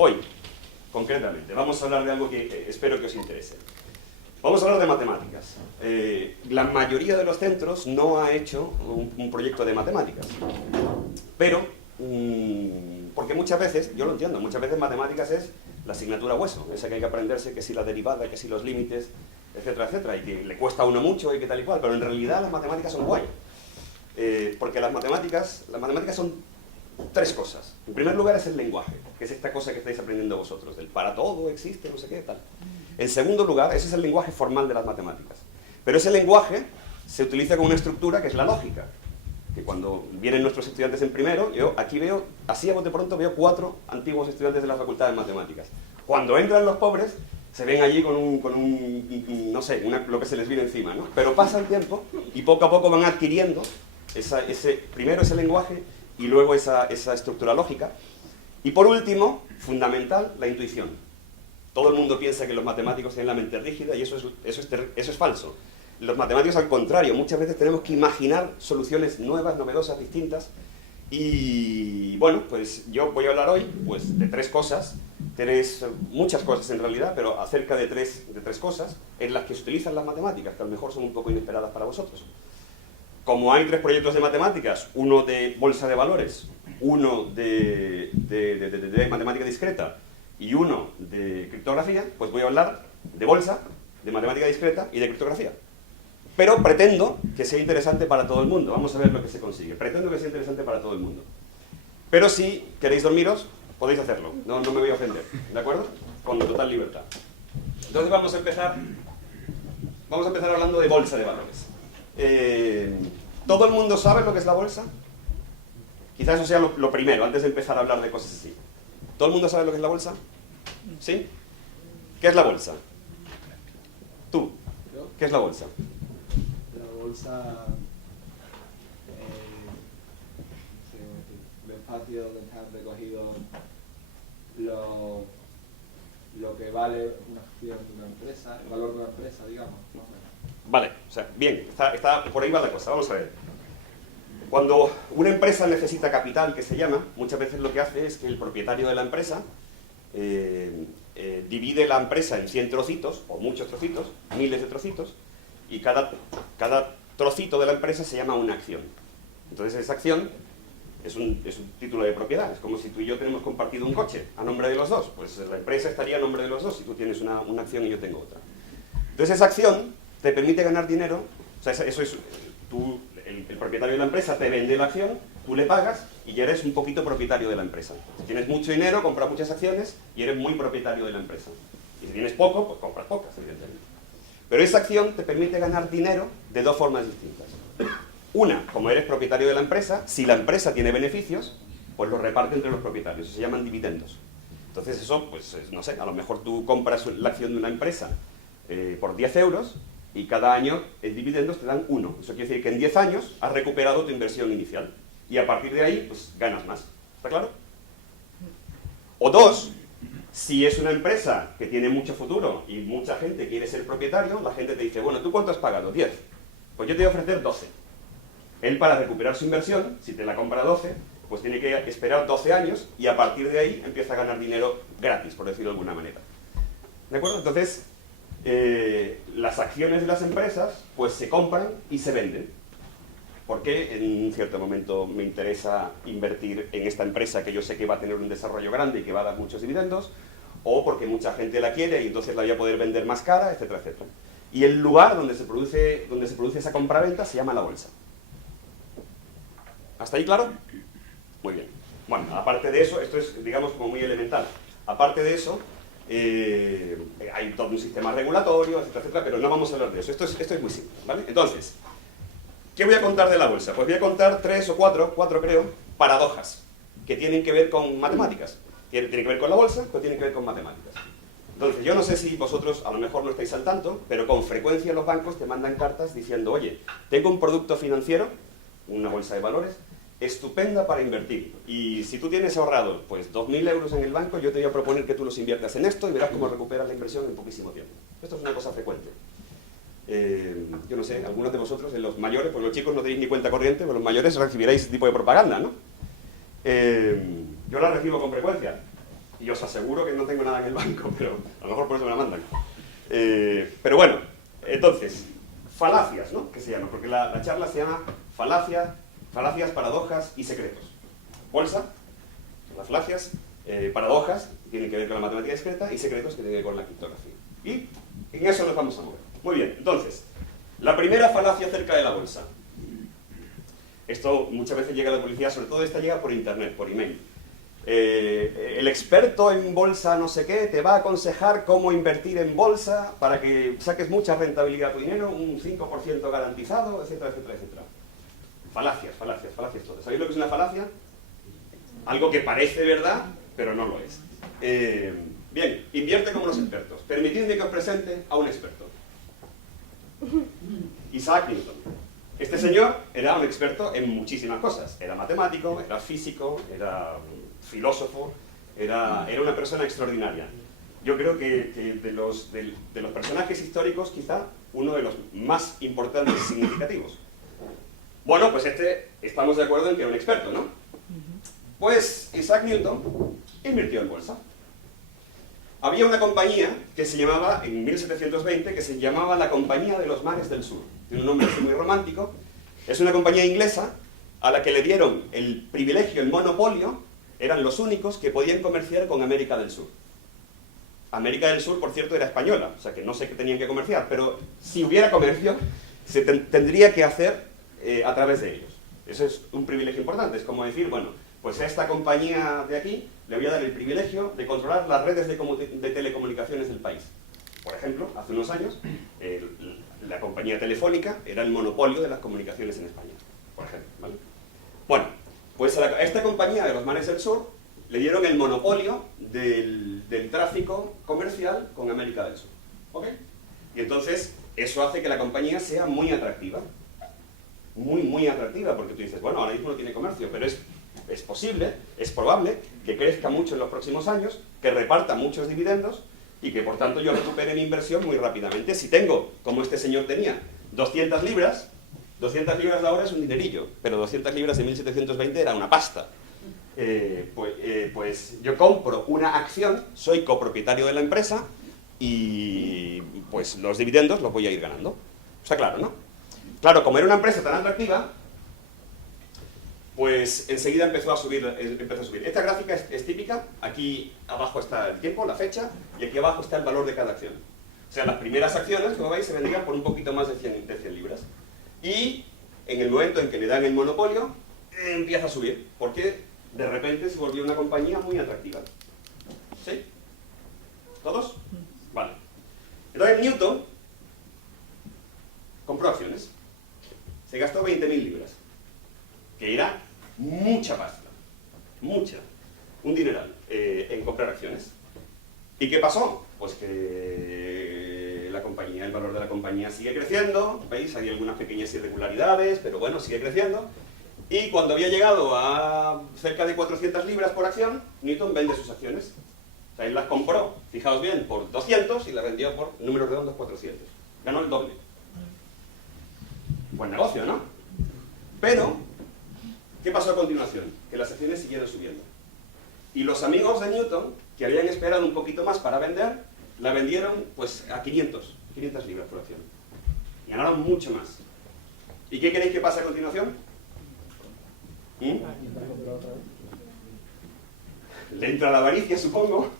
Hoy, concretamente, vamos a hablar de algo que espero que os interese. Vamos a hablar de matemáticas. La mayoría de los centros no ha hecho un proyecto de matemáticas, pero, porque muchas veces, yo lo entiendo, muchas veces matemáticas es la asignatura hueso, esa que hay que aprenderse, que si la derivada, que si los límites, etcétera, etcétera, y que le cuesta a uno mucho y que tal y cual, pero en realidad las matemáticas son guay. Porque las matemáticas son tres cosas. En primer lugar es el lenguaje, que es esta cosa que estáis aprendiendo vosotros, del para todo existe, no sé qué, tal. En segundo lugar, ese es el lenguaje formal de las matemáticas. Pero ese lenguaje se utiliza con una estructura que es la lógica. Que cuando vienen nuestros estudiantes en primero, yo aquí veo, así a bote pronto, veo 4 antiguos estudiantes de la Facultad de Matemáticas. Cuando entran los pobres, se ven allí con un no sé, lo que se les viene encima, ¿no? Pero pasa el tiempo y poco a poco van adquiriendo primero ese lenguaje y luego esa estructura lógica. Y por último, fundamental, la intuición. Todo el mundo piensa que los matemáticos tienen la mente rígida y eso es falso. Los matemáticos, al contrario, muchas veces tenemos que imaginar soluciones nuevas, novedosas, distintas. Y bueno, pues yo voy a hablar hoy pues, de tres cosas, muchas cosas en realidad, pero acerca de tres cosas en las que se utilizan las matemáticas, que a lo mejor son un poco inesperadas para vosotros. Como hay 3 proyectos de matemáticas, uno de bolsa de valores, uno de matemática discreta y uno de criptografía, pues voy a hablar de bolsa, de matemática discreta y de criptografía. Pero pretendo que sea interesante para todo el mundo. Vamos a ver lo que se consigue. Pretendo que sea interesante para todo el mundo. Pero si queréis dormiros, podéis hacerlo. No me voy a ofender, ¿de acuerdo? Con total libertad. Entonces vamos a empezar hablando de bolsa de valores. ¿Todo el mundo sabe lo que es la bolsa? Quizás eso sea lo primero, antes de empezar a hablar de cosas así. ¿Todo el mundo sabe lo que es la bolsa? ¿Sí? ¿Qué es la bolsa? ¿Tú? ¿Qué es la bolsa? La bolsa el espacio donde están recogidos lo que vale una acción de una empresa, el valor de una empresa, digamos, más o menos. Vale, o sea, bien, por ahí va la cosa, vamos a ver. Cuando una empresa necesita capital, que se llama, muchas veces lo que hace es que el propietario de la empresa divide la empresa en 100 trocitos, o muchos trocitos, miles de trocitos, y cada trocito de la empresa se llama una acción. Entonces esa acción es un título de propiedad, es como si tú y yo tenemos compartido un coche a nombre de los dos, pues la empresa estaría a nombre de los dos si tú tienes una acción y yo tengo otra. Entonces esa acción te permite ganar dinero, o sea, eso es, el propietario de la empresa te vende la acción, tú le pagas y ya eres un poquito propietario de la empresa. Si tienes mucho dinero, compras muchas acciones y eres muy propietario de la empresa. Y si tienes poco, pues compras pocas, evidentemente. Pero esa acción te permite ganar dinero de 2 formas distintas. Una, como eres propietario de la empresa, si la empresa tiene beneficios, pues los reparte entre los propietarios, se llaman dividendos. Entonces eso, pues no sé, a lo mejor tú compras la acción de una empresa por 10 euros y cada año en dividendos te dan 1. Eso quiere decir que en 10 años has recuperado tu inversión inicial y a partir de ahí pues ganas más. ¿Está claro? O 2, si es una empresa que tiene mucho futuro y mucha gente quiere ser propietario, la gente te dice, bueno, ¿tú cuánto has pagado? 10. Pues yo te voy a ofrecer 12. Él, para recuperar su inversión, si te la compra 12, pues tiene que esperar 12 años y a partir de ahí empieza a ganar dinero gratis, por decirlo de alguna manera. ¿De acuerdo? Entonces, las acciones de las empresas pues se compran y se venden. Porque en un cierto momento me interesa invertir en esta empresa que yo sé que va a tener un desarrollo grande y que va a dar muchos dividendos, o porque mucha gente la quiere y entonces la voy a poder vender más cara, etcétera, etcétera. Y el lugar donde se produce esa compra-venta se llama la bolsa. ¿Hasta ahí claro? Muy bien. Bueno, aparte de eso, esto es, digamos, como muy elemental. Aparte de eso, hay todo un sistema regulatorio, etcétera, etcétera, pero no vamos a hablar de eso. Esto es muy simple, ¿vale? Entonces, ¿qué voy a contar de la bolsa? Pues voy a contar 3 o 4 creo, paradojas que tienen que ver con matemáticas. Tienen que ver con la bolsa, pero tienen que ver con matemáticas. Entonces, yo no sé si vosotros a lo mejor no estáis al tanto, pero con frecuencia los bancos te mandan cartas diciendo, oye, tengo un producto financiero, una bolsa de valores, estupenda para invertir. Y si tú tienes ahorrado pues 2.000 euros en el banco, yo te voy a proponer que tú los inviertas en esto y verás cómo recuperas la inversión en poquísimo tiempo. Esto es una cosa frecuente. Yo no sé, algunos de vosotros, en los mayores, pues los chicos no tenéis ni cuenta corriente, pero los mayores recibiréis ese tipo de propaganda, ¿no? Yo la recibo con frecuencia. Y os aseguro que no tengo nada en el banco, pero a lo mejor por eso me la mandan. Pero bueno, entonces, falacias, ¿no? Que se llama, porque la charla se llama falacias, paradojas y secretos. Bolsa, las falacias, paradojas, que tienen que ver con la matemática discreta, y secretos, que tienen que ver con la criptografía. Y en eso nos vamos a mover. Muy bien, entonces, la primera falacia acerca de la bolsa. Esto muchas veces llega a la publicidad, sobre todo esta llega por internet, por email. El experto en bolsa no sé qué te va a aconsejar cómo invertir en bolsa para que saques mucha rentabilidad a tu dinero, un 5% garantizado, etcétera, etcétera, etcétera. Falacias todas. ¿Sabéis lo que es una falacia? Algo que parece verdad, pero no lo es. Bien, invierte como los expertos. Permitidme que os presente a un experto. Isaac Newton. Este señor era un experto en muchísimas cosas. Era matemático, era físico, era filósofo, era una persona extraordinaria. Yo creo que de los personajes históricos, quizá uno de los más importantes y significativos. Bueno, pues estamos de acuerdo en que era un experto, ¿no? Pues Isaac Newton invirtió en bolsa. Había una compañía que se llamaba, en 1720, que se llamaba la Compañía de los Mares del Sur. Tiene un nombre así muy romántico. Es una compañía inglesa a la que le dieron el privilegio, el monopolio. Eran los únicos que podían comerciar con América del Sur. América del Sur, por cierto, era española, o sea que no sé qué tenían que comerciar, pero si hubiera comercio, se tendría que hacer a través de ellos. Eso es un privilegio importante. Es como decir, bueno, pues a esta compañía de aquí le voy a dar el privilegio de controlar las redes de telecomunicaciones del país. Por ejemplo, hace unos años, la compañía telefónica era el monopolio de las comunicaciones en España, por ejemplo, ¿vale? Bueno, pues a esta compañía de los Mares del Sur le dieron el monopolio del tráfico comercial con América del Sur. ¿Ok? Y entonces eso hace que la compañía sea muy atractiva. Muy atractiva, porque tú dices, bueno, ahora mismo no tiene comercio, pero es posible, es probable que crezca mucho en los próximos años, que reparta muchos dividendos y que por tanto yo recupere mi inversión muy rápidamente. Si tengo, como este señor tenía, 200 libras de ahora es un dinerillo, pero 200 libras en 1720 era una pasta. Pues yo compro una acción, soy copropietario de la empresa y pues los dividendos los voy a ir ganando. Está claro, ¿no? Claro, como era una empresa tan atractiva, pues enseguida empezó a subir. Esta gráfica es típica. Aquí abajo está el tiempo, la fecha, y aquí abajo está el valor de cada acción. O sea, las primeras acciones, como veis, se vendían por un poquito más de 100 libras. Y en el momento en que le dan el monopolio, empieza a subir, porque de repente se volvió una compañía muy atractiva. ¿Sí? ¿Todos? Vale. Entonces Newton compró acciones. Se gastó 20.000 libras, que era mucha pasta, un dineral en comprar acciones. ¿Y qué pasó? Pues que el valor de la compañía sigue creciendo, ¿veis? Hay algunas pequeñas irregularidades, pero bueno, sigue creciendo. Y cuando había llegado a cerca de 400 libras por acción, Newton vende sus acciones. O sea, él las compró, fijaos bien, por 200 y las vendió por números redondos 400. Ganó el doble. Buen negocio, ¿no? Pero, ¿qué pasó a continuación? Que las acciones siguieron subiendo. Y los amigos de Newton, que habían esperado un poquito más para vender, la vendieron pues a 500 libras por acción. Y ganaron mucho más. ¿Y qué queréis que pase a continuación? Le entra la avaricia, supongo,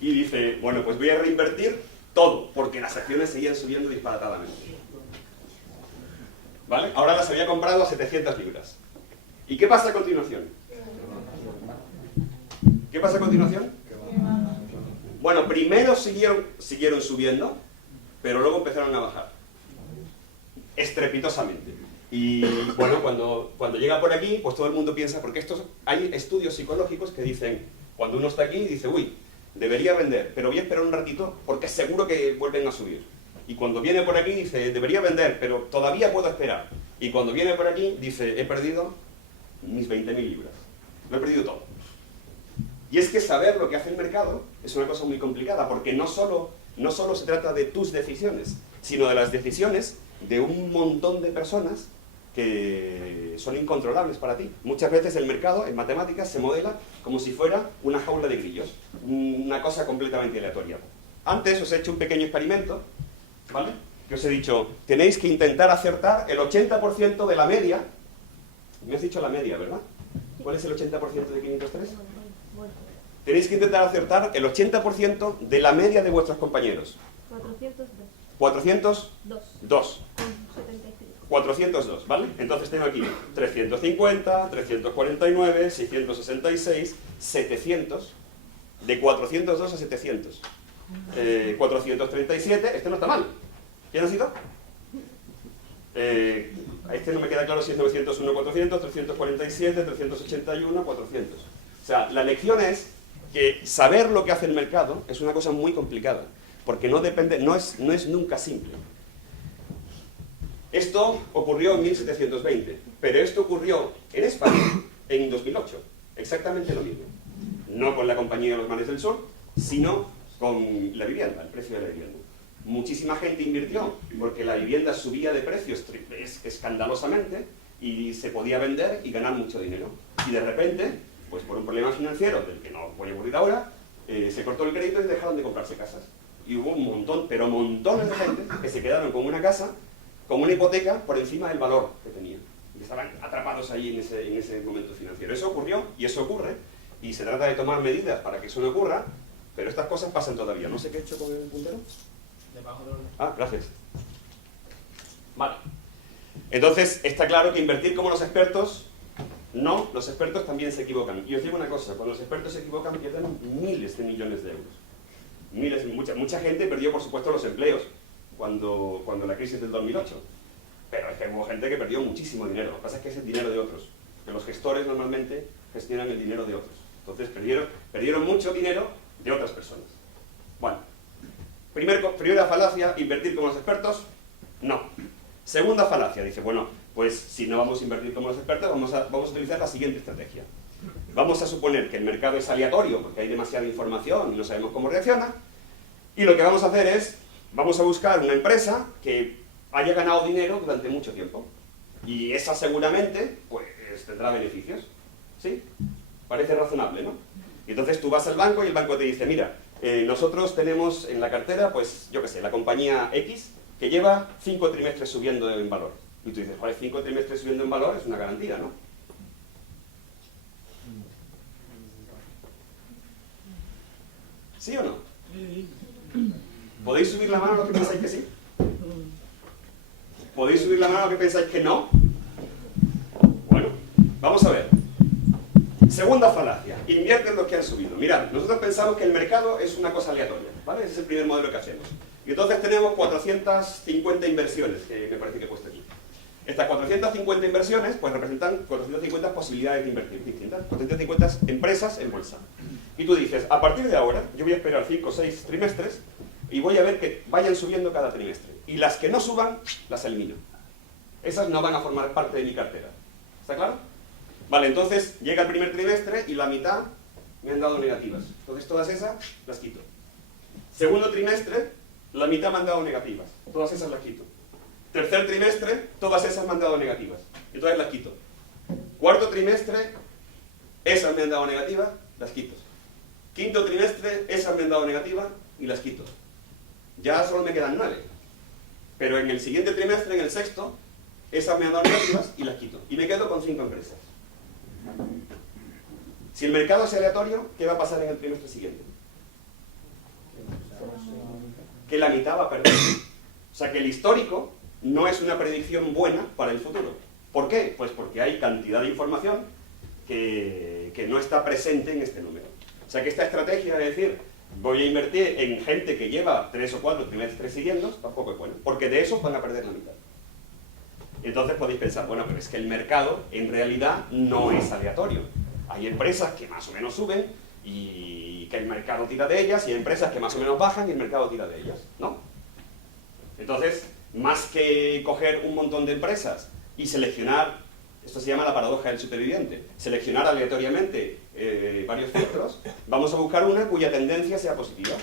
y dice, bueno, pues voy a reinvertir todo, porque las acciones seguían subiendo disparatadamente. ¿Vale? Ahora las había comprado a 700 libras. ¿Y qué pasa a continuación? ¿Qué pasa a continuación? Bueno, primero siguieron subiendo, pero luego empezaron a bajar. Estrepitosamente. Y bueno, cuando llega por aquí, pues todo el mundo piensa, porque hay estudios psicológicos que dicen, cuando uno está aquí, dice, uy, debería vender, pero voy a esperar un ratito porque seguro que vuelven a subir. Y cuando viene por aquí dice, debería vender, pero todavía puedo esperar. Y cuando viene por aquí dice, he perdido mis 20.000 libras. Lo he perdido todo. Y es que saber lo que hace el mercado es una cosa muy complicada, porque no solo se trata de tus decisiones, sino de las decisiones de un montón de personas que son incontrolables para ti. Muchas veces el mercado en matemáticas se modela como si fuera una jaula de grillos, una cosa completamente aleatoria. Antes os he hecho un pequeño experimento, ¿vale? Que os he dicho, tenéis que intentar acertar el 80% de la media. Me has dicho la media, ¿verdad? ¿Cuál es el 80% de 503? Tenéis que intentar acertar el 80% de la media de vuestros compañeros. 402. 402. 75. 402, ¿vale? Entonces tengo aquí 350, 349, 666, 700, de 402 a 700. 437, este no está mal. ¿Quién ha sido? Este no me queda claro si es 901, 400, 347, 381, 400. O sea, la lección es que saber lo que hace el mercado es una cosa muy complicada, porque no depende, no es nunca simple. Esto ocurrió en 1720, pero esto ocurrió en España en 2008, exactamente lo mismo. No con la Compañía de los Mares del Sur, sino con la vivienda, el precio de la vivienda. Muchísima gente invirtió porque la vivienda subía de precios escandalosamente y se podía vender y ganar mucho dinero. Y de repente, pues por un problema financiero, del que no voy a ocurrir ahora, se cortó el crédito y dejaron de comprarse casas. Y hubo un montón, pero montones de gente que se quedaron con una casa, con una hipoteca por encima del valor que tenían. Y estaban atrapados ahí en ese momento financiero. Eso ocurrió y eso ocurre. Y se trata de tomar medidas para que eso no ocurra, pero estas cosas pasan todavía. No sé qué he hecho con el puntero. Ah, gracias. Vale. Entonces, está claro que invertir como los expertos, no, los expertos también se equivocan. Y os digo una cosa, cuando los expertos se equivocan pierden miles de millones de euros. Mucha gente perdió, por supuesto, los empleos cuando la crisis del 2008. Pero es que hubo gente que perdió muchísimo dinero. Lo que pasa es que es el dinero de otros. Que los gestores normalmente gestionan el dinero de otros. Entonces perdieron mucho dinero de otras personas. Bueno, primera falacia, invertir como los expertos, no. Segunda falacia, dice, bueno, pues si no vamos a invertir como los expertos, vamos a utilizar la siguiente estrategia. Vamos a suponer que el mercado es aleatorio, porque hay demasiada información y no sabemos cómo reacciona, y lo que vamos a hacer es, vamos a buscar una empresa que haya ganado dinero durante mucho tiempo, y esa seguramente, pues, tendrá beneficios, ¿sí? Parece razonable, ¿no? Y entonces tú vas al banco y el banco te dice, mira, nosotros tenemos en la cartera, pues, yo qué sé, la compañía X, que lleva 5 trimestres subiendo en valor. Y tú dices, joder, 5 trimestres subiendo en valor es una garantía, ¿no? ¿Sí o no? ¿Podéis subir la mano a los que pensáis que sí? ¿Podéis subir la mano a los que pensáis que no? Bueno, vamos a ver. Segunda falacia, invierten los que han subido. Mirad, nosotros pensamos que el mercado es una cosa aleatoria, ¿vale? Ese es el primer modelo que hacemos. Y entonces tenemos 450 inversiones, que me parece que he puesto aquí. Estas 450 inversiones, pues representan 450 posibilidades de invertir distintas, 450 empresas en bolsa. Y tú dices, a partir de ahora, yo voy a esperar 5 o 6 trimestres y voy a ver que vayan subiendo cada trimestre. Y las que no suban, las elimino. Esas no van a formar parte de mi cartera. ¿Está claro? Vale, entonces llega el primer trimestre y la mitad me han dado negativas. Entonces todas esas las quito. Segundo trimestre, la mitad me han dado negativas. Todas esas las quito. Tercer trimestre, todas esas me han dado negativas. Entonces las quito. Cuarto trimestre, esas me han dado negativas, las quito. Quinto trimestre, esas me han dado negativas y las quito. Ya solo me quedan 9. Pero en el siguiente trimestre, en el sexto, esas me han dado negativas y las quito. Y me quedo con 5 empresas. Si el mercado es aleatorio, ¿qué va a pasar en el trimestre siguiente? Que la mitad va a perder. O sea que el histórico no es una predicción buena para el futuro. ¿Por qué? Pues porque hay cantidad de información que no está presente en este número. O sea que esta estrategia de decir, voy a invertir en gente que lleva 3 o 4 trimestres siguiendo, tampoco es bueno, porque de esos van a perder la mitad. Entonces podéis pensar, bueno, pero es que el mercado en realidad no es aleatorio. Hay empresas que más o menos suben y que el mercado tira de ellas, y hay empresas que más o menos bajan y el mercado tira de ellas, ¿no? Entonces, más que coger un montón de empresas y seleccionar, esto se llama la paradoja del superviviente, seleccionar aleatoriamente varios filtros, vamos a buscar una cuya tendencia sea positiva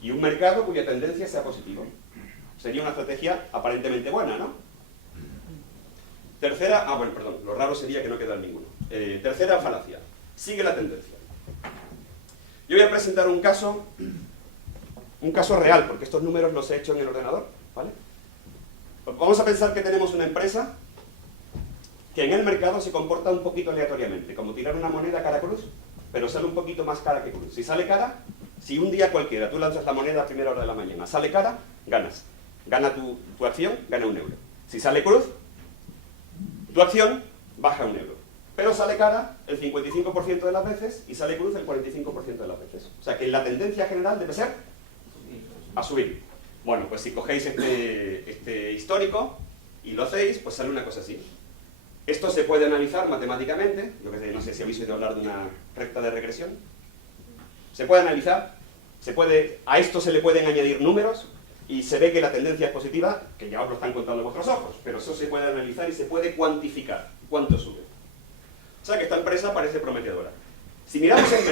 y un mercado cuya tendencia sea positiva. Sería una estrategia aparentemente buena, ¿no? Tercera, bueno, perdón, lo raro sería que no quedara ninguno. Tercera falacia, sigue la tendencia. Yo voy a presentar un caso real, porque estos números los he hecho en el ordenador, ¿vale? Vamos a pensar que tenemos una empresa que en el mercado se comporta un poquito aleatoriamente, como tirar una moneda cara cruz, pero sale un poquito más cara que cruz. Si sale cara, si un día cualquiera tú lanzas la moneda a primera hora de la mañana, sale cara, ganas. Gana tu acción, gana 1 euro. Si sale cruz, tu acción baja 1 euro. Pero sale cara el 55% de las veces y sale cruz el 45% de las veces. O sea que la tendencia general debe ser a subir. Bueno, pues si cogéis este histórico y lo hacéis, pues sale una cosa así. Esto se puede analizar matemáticamente. Yo que sé, no sé si habéis oído hablar de una recta de regresión. Se puede analizar, a esto se le pueden añadir números y se ve que la tendencia es positiva, que ya os lo están contando vuestros ojos, pero eso se puede analizar y se puede cuantificar cuánto sube. O sea que esta empresa parece prometedora. Si miramos el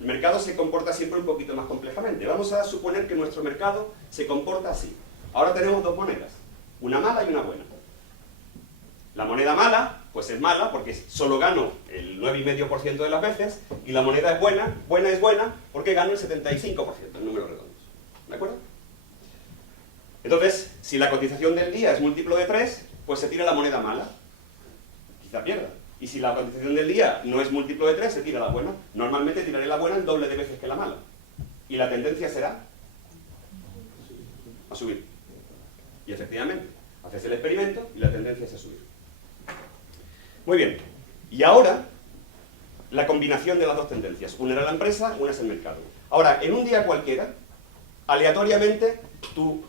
mercado se comporta siempre un poquito más complejamente. Vamos a suponer que nuestro mercado se comporta así. Ahora tenemos dos monedas, una mala y una buena. La moneda mala, pues es mala porque solo gano el 9,5% de las veces, y la moneda es buena porque gano el 75% en números redondos. ¿De acuerdo? Entonces, si la cotización del día es múltiplo de 3, pues se tira la moneda mala. Quizá pierda. Y si la cotización del día no es múltiplo de 3, se tira la buena. Normalmente tiraré la buena el doble de veces que la mala. Y la tendencia será a subir. Y efectivamente, haces el experimento y la tendencia es a subir. Muy bien. Y ahora, la combinación de las dos tendencias. Una era la empresa, una es el mercado. Ahora, en un día cualquiera, aleatoriamente, tú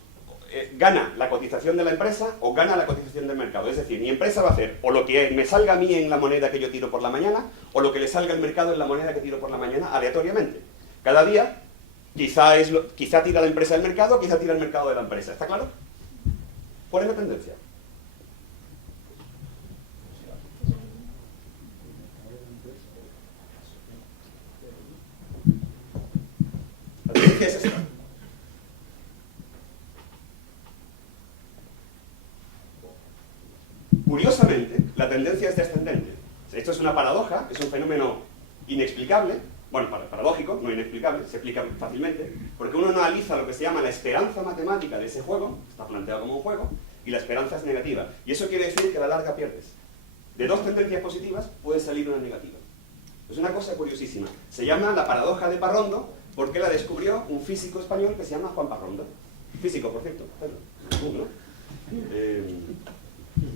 gana la cotización de la empresa o gana la cotización del mercado. Es decir, mi empresa va a hacer o lo que me salga a mí en la moneda que yo tiro por la mañana, o lo que le salga al mercado en la moneda que tiro por la mañana, aleatoriamente. Cada día, quizá tira la empresa del mercado, quizá tira el mercado de la empresa. ¿Está claro? ¿Cuál es la tendencia? La tendencia es esta. Curiosamente, la tendencia es descendente. Esto es una paradoja, es un fenómeno inexplicable, bueno, paradójico, no inexplicable, se explica fácilmente, porque uno analiza lo que se llama la esperanza matemática de ese juego, está planteado como un juego, y la esperanza es negativa. Y eso quiere decir que a la larga pierdes. De dos tendencias positivas puede salir una negativa. Es una cosa curiosísima. Se llama la paradoja de Parrondo, porque la descubrió un físico español que se llama Juan Parrondo. Físico, por cierto. ¿No?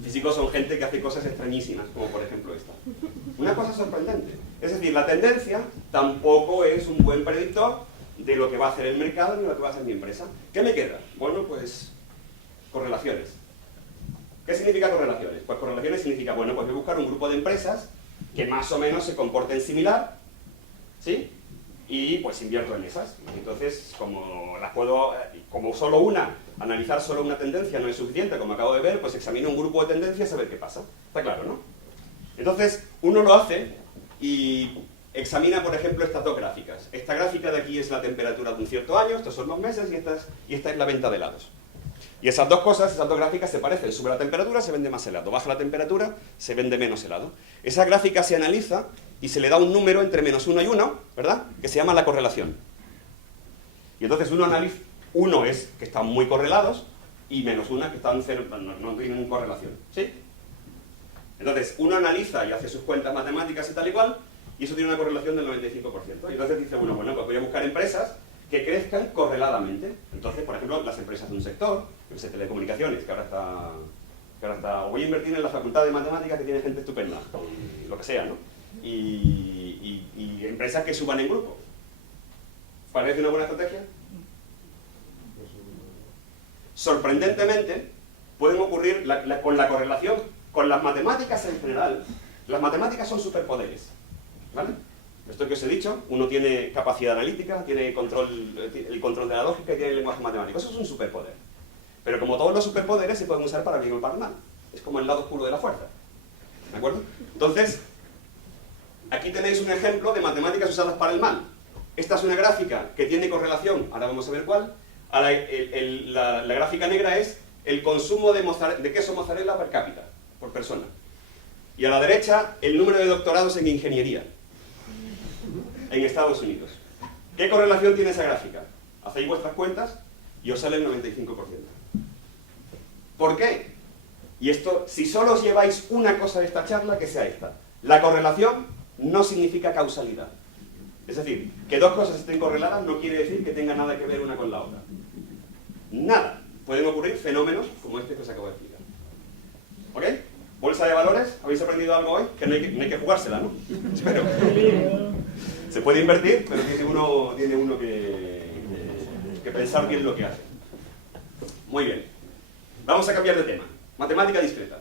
Físicos son gente que hace cosas extrañísimas, como por ejemplo esta. Una cosa sorprendente. Es decir, la tendencia tampoco es un buen predictor de lo que va a hacer el mercado ni lo que va a hacer mi empresa. ¿Qué me queda? Bueno, pues correlaciones. ¿Qué significa correlaciones? Pues correlaciones significa, bueno, pues voy a buscar un grupo de empresas que más o menos se comporten similar, ¿sí? Y pues invierto en esas. Entonces, como solo analizar solo una tendencia no es suficiente, como acabo de ver, pues examino un grupo de tendencias a ver qué pasa. Está claro, ¿no? Entonces, uno lo hace y examina, por ejemplo, estas dos gráficas. Esta gráfica de aquí es la temperatura de un cierto año, estos son los meses, y esta es la venta de helados. Y esas dos cosas, esas dos gráficas se parecen. Sube la temperatura, se vende más helado. Baja la temperatura, se vende menos helado. Esa gráfica se analiza y se le da un número entre -1 y 1, ¿verdad? Que se llama la correlación. Y entonces uno analiza, uno es que están muy correlados y -1 que están cero, no tienen correlación, ¿sí? Entonces uno analiza y hace sus cuentas matemáticas y tal y cual, y eso tiene una correlación del 95%. Y entonces dice, bueno, pues voy a buscar empresas que crezcan correladamente. Entonces, por ejemplo, las empresas de un sector, yo sé, telecomunicaciones, que ahora está, o voy a invertir en la facultad de matemáticas que tiene gente estupenda, y lo que sea, ¿no? Y empresas que suban en grupo. ¿Parece una buena estrategia? Sorprendentemente, pueden ocurrir con la correlación, con las matemáticas en general. Las matemáticas son superpoderes, ¿vale? Esto que os he dicho, uno tiene capacidad analítica, tiene el control de la lógica y tiene el lenguaje matemático. Eso es un superpoder. Pero como todos los superpoderes se pueden usar para bien o para mal. Es como el lado oscuro de la fuerza. ¿De acuerdo? Entonces, aquí tenéis un ejemplo de matemáticas usadas para el mal. Esta es una gráfica que tiene correlación, ahora vamos a ver cuál. La gráfica negra es el consumo de queso mozzarella per cápita. por persona. Y a la derecha, el número de doctorados en ingeniería en Estados Unidos. ¿Qué correlación tiene esa gráfica? Hacéis vuestras cuentas y os sale el 95%. ¿Por qué? Y esto, si solo os lleváis una cosa de esta charla, que sea esta. La correlación no significa causalidad. Es decir, que dos cosas estén correladas no quiere decir que tengan nada que ver una con la otra. Nada. Pueden ocurrir fenómenos como este que os acabo de explicar. ¿Ok? Bolsa de valores, ¿habéis aprendido algo hoy? Que no hay que jugársela, ¿no? Pero se puede invertir, pero tiene uno que pensar bien lo que hace. Muy bien. Vamos a cambiar de tema. Matemática discreta.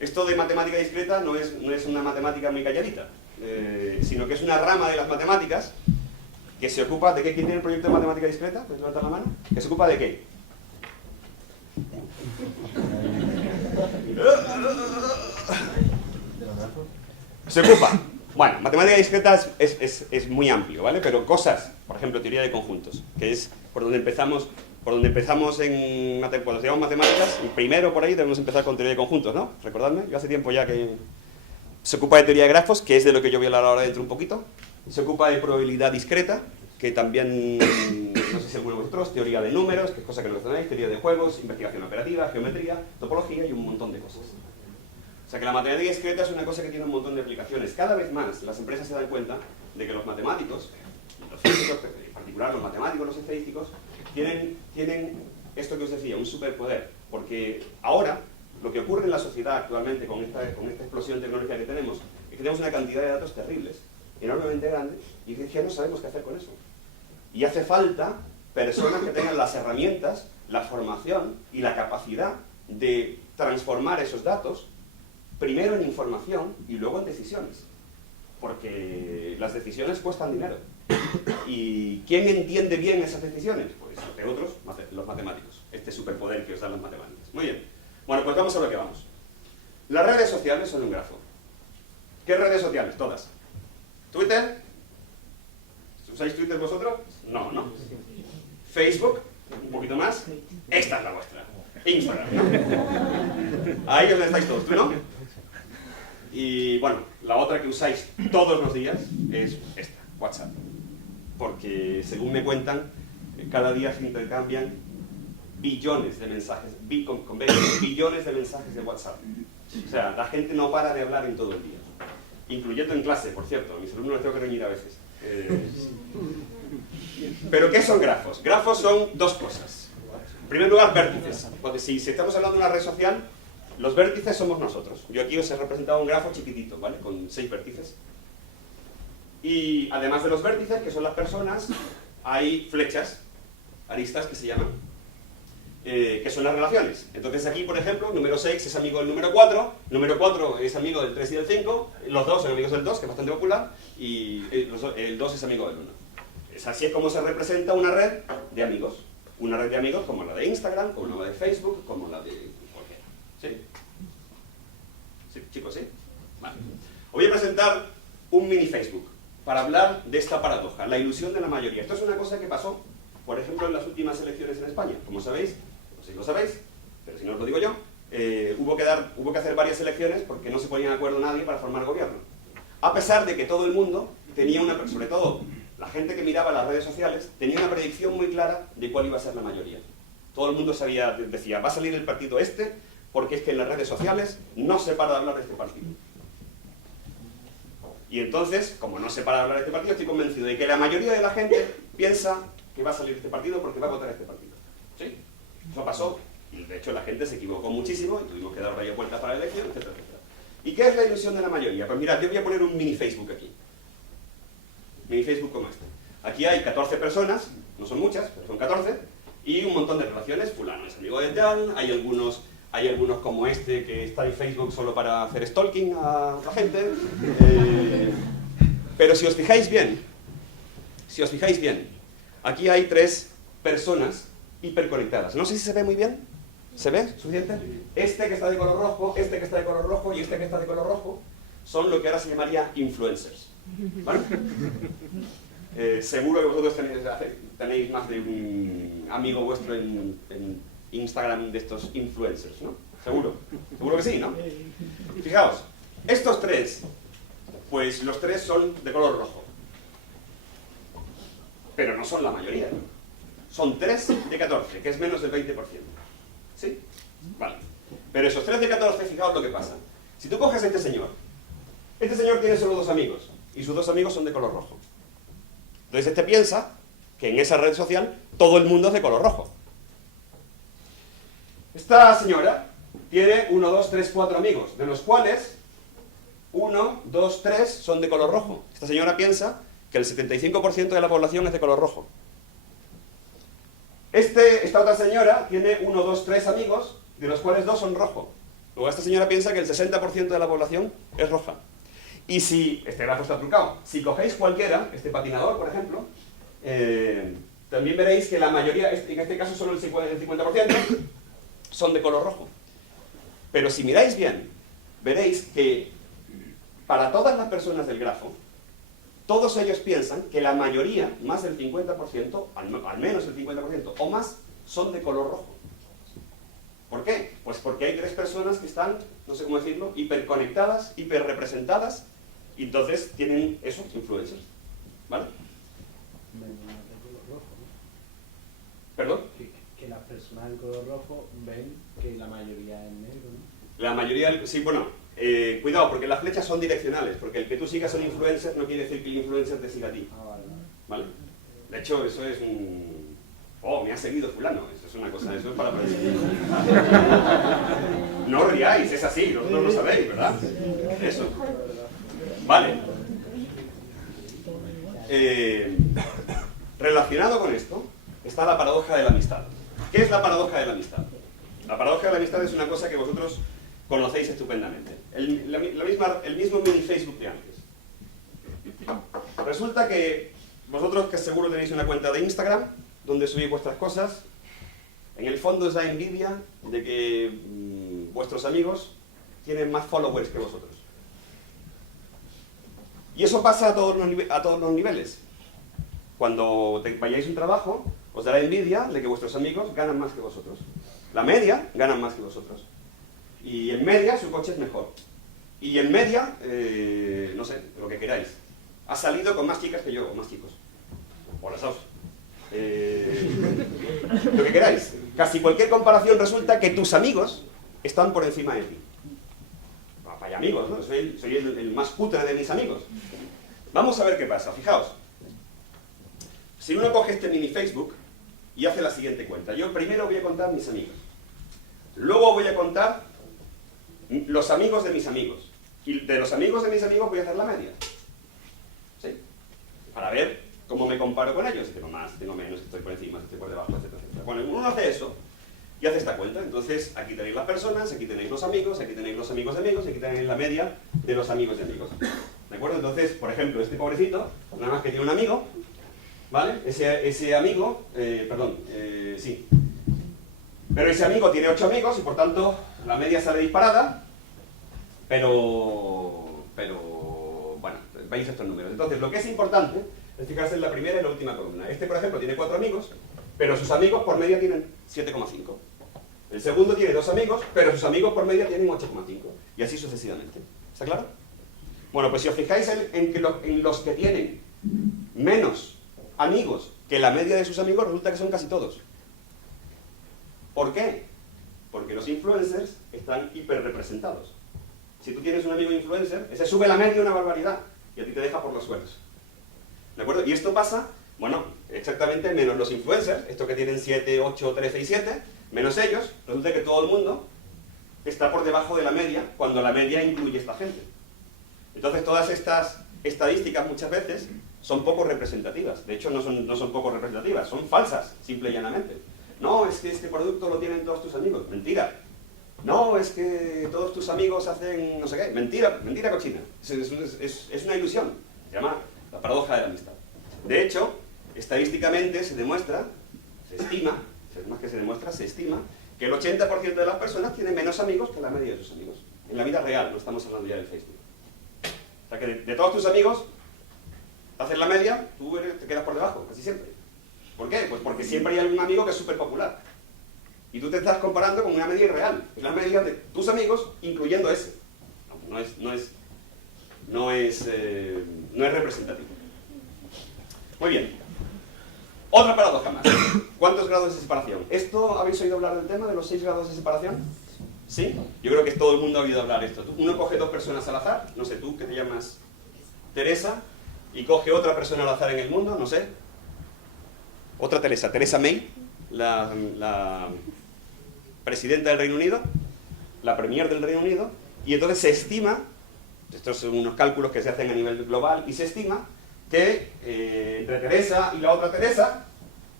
Esto de matemática discreta no es una matemática muy calladita, sino que es una rama de las matemáticas que se ocupa de qué. ¿Quién tiene el proyecto de matemática discreta? ¿Puedes levantar la mano? ¿Que se ocupa de qué? Se ocupa. Bueno, matemática discreta es muy amplio, ¿vale? Pero cosas, por ejemplo, teoría de conjuntos, que es por donde empezamos cuando estudiamos matemáticas, primero por ahí debemos empezar con teoría de conjuntos, ¿no? Recordadme, yo hace tiempo ya que se ocupa de teoría de grafos, que es de lo que yo voy a hablar ahora dentro un poquito. Se ocupa de probabilidad discreta, que también, no sé si alguno de vosotros, teoría de números, que es cosa que no tenéis, teoría de juegos, investigación operativa, geometría, topología y un montón de cosas. O sea que la matemática discreta es una cosa que tiene un montón de aplicaciones. Cada vez más las empresas se dan cuenta de que los matemáticos, los físicos, en particular los matemáticos, los estadísticos, tienen esto que os decía, un superpoder. Porque ahora, lo que ocurre en la sociedad actualmente con esta explosión tecnológica que tenemos, es que tenemos una cantidad de datos terribles, enormemente grandes, y que ya no sabemos qué hacer con eso. Y hace falta personas que tengan las herramientas, la formación y la capacidad de transformar esos datos primero en información y luego en decisiones. Porque las decisiones cuestan dinero. ¿Y quién entiende bien esas decisiones? Pues, entre otros, los matemáticos. Este superpoder que os dan las matemáticas. Muy bien. Bueno, pues vamos a lo que vamos. Las redes sociales son un grafo. ¿Qué redes sociales? Todas. ¿Twitter? ¿Usáis Twitter vosotros? No, ¿no? ¿Facebook? Un poquito más. Esta es la vuestra. Instagram, ¿no? Ahí os estáis todos, ¿tú no? Y bueno, la otra que usáis todos los días es esta, WhatsApp. Porque según me cuentan, cada día se intercambian billones de mensajes, billones de mensajes de WhatsApp. O sea, la gente no para de hablar en todo el día. Incluyendo en clase, por cierto. A mis alumnos les tengo que reñir a veces. ¿Pero qué son grafos? Grafos son dos cosas. En primer lugar, vértices. Porque si estamos hablando de una red social, los vértices somos nosotros. Yo aquí os he representado un grafo chiquitito, ¿vale? Con 6 vértices. Y además de los vértices, que son las personas, hay flechas, aristas que se llaman, que son las relaciones. Entonces aquí, por ejemplo, número 6 es amigo del número 4, número 4 es amigo del 3 y del 5, los 2 son amigos del 2, que es bastante popular, y el 2 es amigo del 1. Así es como se representa una red de amigos. Una red de amigos como la de Instagram, como la de Facebook, como la de cualquiera. ¿Sí? ¿Sí, chicos, sí? Vale. Os voy a presentar un mini Facebook para hablar de esta paradoja, la ilusión de la mayoría. Esto es una cosa que pasó, por ejemplo, en las últimas elecciones en España. Como sabéis, no sé si lo sabéis, pero si no os lo digo yo, hubo que hacer varias elecciones porque no se ponía de acuerdo nadie para formar gobierno. A pesar de que todo el mundo tenía sobre todo la gente que miraba las redes sociales, tenía una predicción muy clara de cuál iba a ser la mayoría. Todo el mundo decía, va a salir el partido este, porque es que en las redes sociales no se para de hablar de este partido. Y entonces, como no se para de hablar de este partido, estoy convencido de que la mayoría de la gente piensa que va a salir este partido porque va a votar a este partido. ¿Sí? Eso pasó, y de hecho la gente se equivocó muchísimo, y tuvimos que dar raya vuelta para la elección, etcétera, etcétera. ¿Y qué es la ilusión de la mayoría? Pues mirad, yo voy a poner un mini Facebook aquí. Mini Facebook como este. Aquí hay 14 personas, no son muchas, pero son 14, y un montón de relaciones. Fulano es amigo de tal, hay algunos como este que está en Facebook solo para hacer stalking a otra gente. Pero si os fijáis bien, aquí hay 3 personas hiperconectadas. No sé si se ve muy bien. ¿Se ve? ¿Suficiente? Este que está de color rojo, este que está de color rojo y este que está de color rojo son lo que ahora se llamaría influencers. ¿Vale? Seguro que vosotros tenéis más de un amigo vuestro en Instagram de estos influencers, ¿no? Seguro. Seguro que sí, ¿no? Fijaos, estos tres, pues los tres son de color rojo. Pero no son la mayoría. Son 3 de 14, que es menos del 20%. ¿Sí? Vale. Pero esos 3 de 14, fijaos lo que pasa. Si tú coges a este señor tiene solo 2 amigos, y sus 2 amigos son de color rojo. Entonces este piensa que en esa red social todo el mundo es de color rojo. Esta señora tiene 1, 2, 3, 4 amigos, de los cuales 1, 2, 3 son de color rojo. Esta señora piensa que el 75% de la población es de color rojo. Esta otra señora tiene 1, 2, 3 amigos, de los cuales 2 son rojos. Luego esta señora piensa que el 60% de la población es roja. Y si, este grafo está trucado, si cogéis cualquiera, este patinador, por ejemplo, también veréis que la mayoría, en este caso solo el 50%, son de color rojo. Pero si miráis bien, veréis que para todas las personas del grafo, todos ellos piensan que la mayoría, más del 50%, al menos el 50% o más, son de color rojo. ¿Por qué? Pues porque hay 3 personas que están, no sé cómo decirlo, hiperconectadas, hiperrepresentadas, y entonces tienen esos influencers. ¿Vale? ¿Perdón? Que las personas del color rojo ven que la mayoría es negro, ¿no? La mayoría, sí, bueno, cuidado, porque las flechas son direccionales, porque el que tú sigas a un influencer no quiere decir que el influencer te siga a ti. Ah, vale, ¿Vale? De hecho, eso es un... Oh, me ha seguido fulano, eso es una cosa, eso es para presumir. No os riáis, es así, vosotros lo sabéis, ¿verdad? Eso. Vale. Relacionado con esto está la paradoja de la amistad. ¿Qué es la paradoja de la amistad? La paradoja de la amistad es una cosa que vosotros conocéis estupendamente. El mismo mini Facebook de antes. Resulta que vosotros, que seguro tenéis una cuenta de Instagram, donde subís vuestras cosas, en el fondo os da envidia de que vuestros amigos tienen más followers que vosotros. Y eso pasa a todos los niveles. Cuando vayáis a un trabajo, os dará envidia de que vuestros amigos ganan más que vosotros. La media ganan más que vosotros. Y en media su coche es mejor. Y en media, no sé, lo que queráis. Ha salido con más chicas que yo, o más chicos. O las dos. Lo que queráis. Casi cualquier comparación resulta que tus amigos están por encima de ti. Vaya amigos, ¿no? Soy el más cutre de mis amigos. Vamos a ver qué pasa. Fijaos. Si uno coge este mini Facebook y hace la siguiente cuenta. Yo primero voy a contar mis amigos. Luego voy a contar los amigos de mis amigos. Y de los amigos de mis amigos voy a hacer la media. ¿Sí? Para ver cómo me comparo con ellos. Si tengo más, si tengo menos, si estoy por encima, si estoy por debajo, etc. Bueno, uno hace eso y hace esta cuenta. Entonces, aquí tenéis las personas, aquí tenéis los amigos, aquí tenéis los amigos de amigos, y aquí tenéis la media de los amigos de amigos. ¿De acuerdo? Entonces, por ejemplo, este pobrecito, nada más que tiene un amigo, ¿vale? Ese amigo, sí. Pero ese amigo tiene 8 amigos y por tanto la media sale disparada, pero bueno, veis estos números. Entonces, lo que es importante es fijarse en la primera y la última columna. Este, por ejemplo, tiene 4 amigos, pero sus amigos por media tienen 7,5. El segundo tiene 2 amigos, pero sus amigos por media tienen 8,5. Y así sucesivamente. ¿Está claro? Bueno, pues si os fijáis en los que tienen menos amigos que la media de sus amigos, resulta que son casi todos. ¿Por qué? Porque los influencers están hiperrepresentados. Si tú tienes un amigo influencer, ese sube la media una barbaridad y a ti te deja por los suelos. ¿De acuerdo? Y esto pasa, bueno, exactamente menos los influencers, estos que tienen 7, 8, 13 y 7, menos ellos, resulta que todo el mundo está por debajo de la media, cuando la media incluye esta gente. Entonces todas estas estadísticas muchas veces son poco representativas. De hecho no son poco representativas, son falsas, simple y llanamente. No, es que este producto lo tienen todos tus amigos. Mentira. No, es que todos tus amigos hacen no sé qué. Mentira, mentira cochina. Es una ilusión. Se llama la paradoja de la amistad. De hecho, estadísticamente se demuestra, se estima, más que se demuestra, se estima que el 80% de las personas tienen menos amigos que la media de sus amigos. En la vida real, no estamos hablando ya del Facebook. O sea que de todos tus amigos, haces la media, tú te quedas por debajo, casi siempre. ¿Por qué? Pues porque siempre hay algún amigo que es súper popular. Y tú te estás comparando con una medida irreal. Es la medida de tus amigos, incluyendo ese. No es representativo. Muy bien. Otra paradoja más. ¿Cuántos grados de separación? ¿Esto habéis oído hablar del tema de los 6 grados de separación? ¿Sí? Yo creo que todo el mundo ha oído hablar de esto. Uno coge 2 personas al azar, no sé tú, que te llamas Teresa, y coge otra persona al azar en el mundo, no sé. Otra Teresa, Teresa May, la presidenta del Reino Unido, la premier del Reino Unido, y entonces se estima, estos son unos cálculos que se hacen a nivel global, y se estima que entre Teresa y la otra Teresa,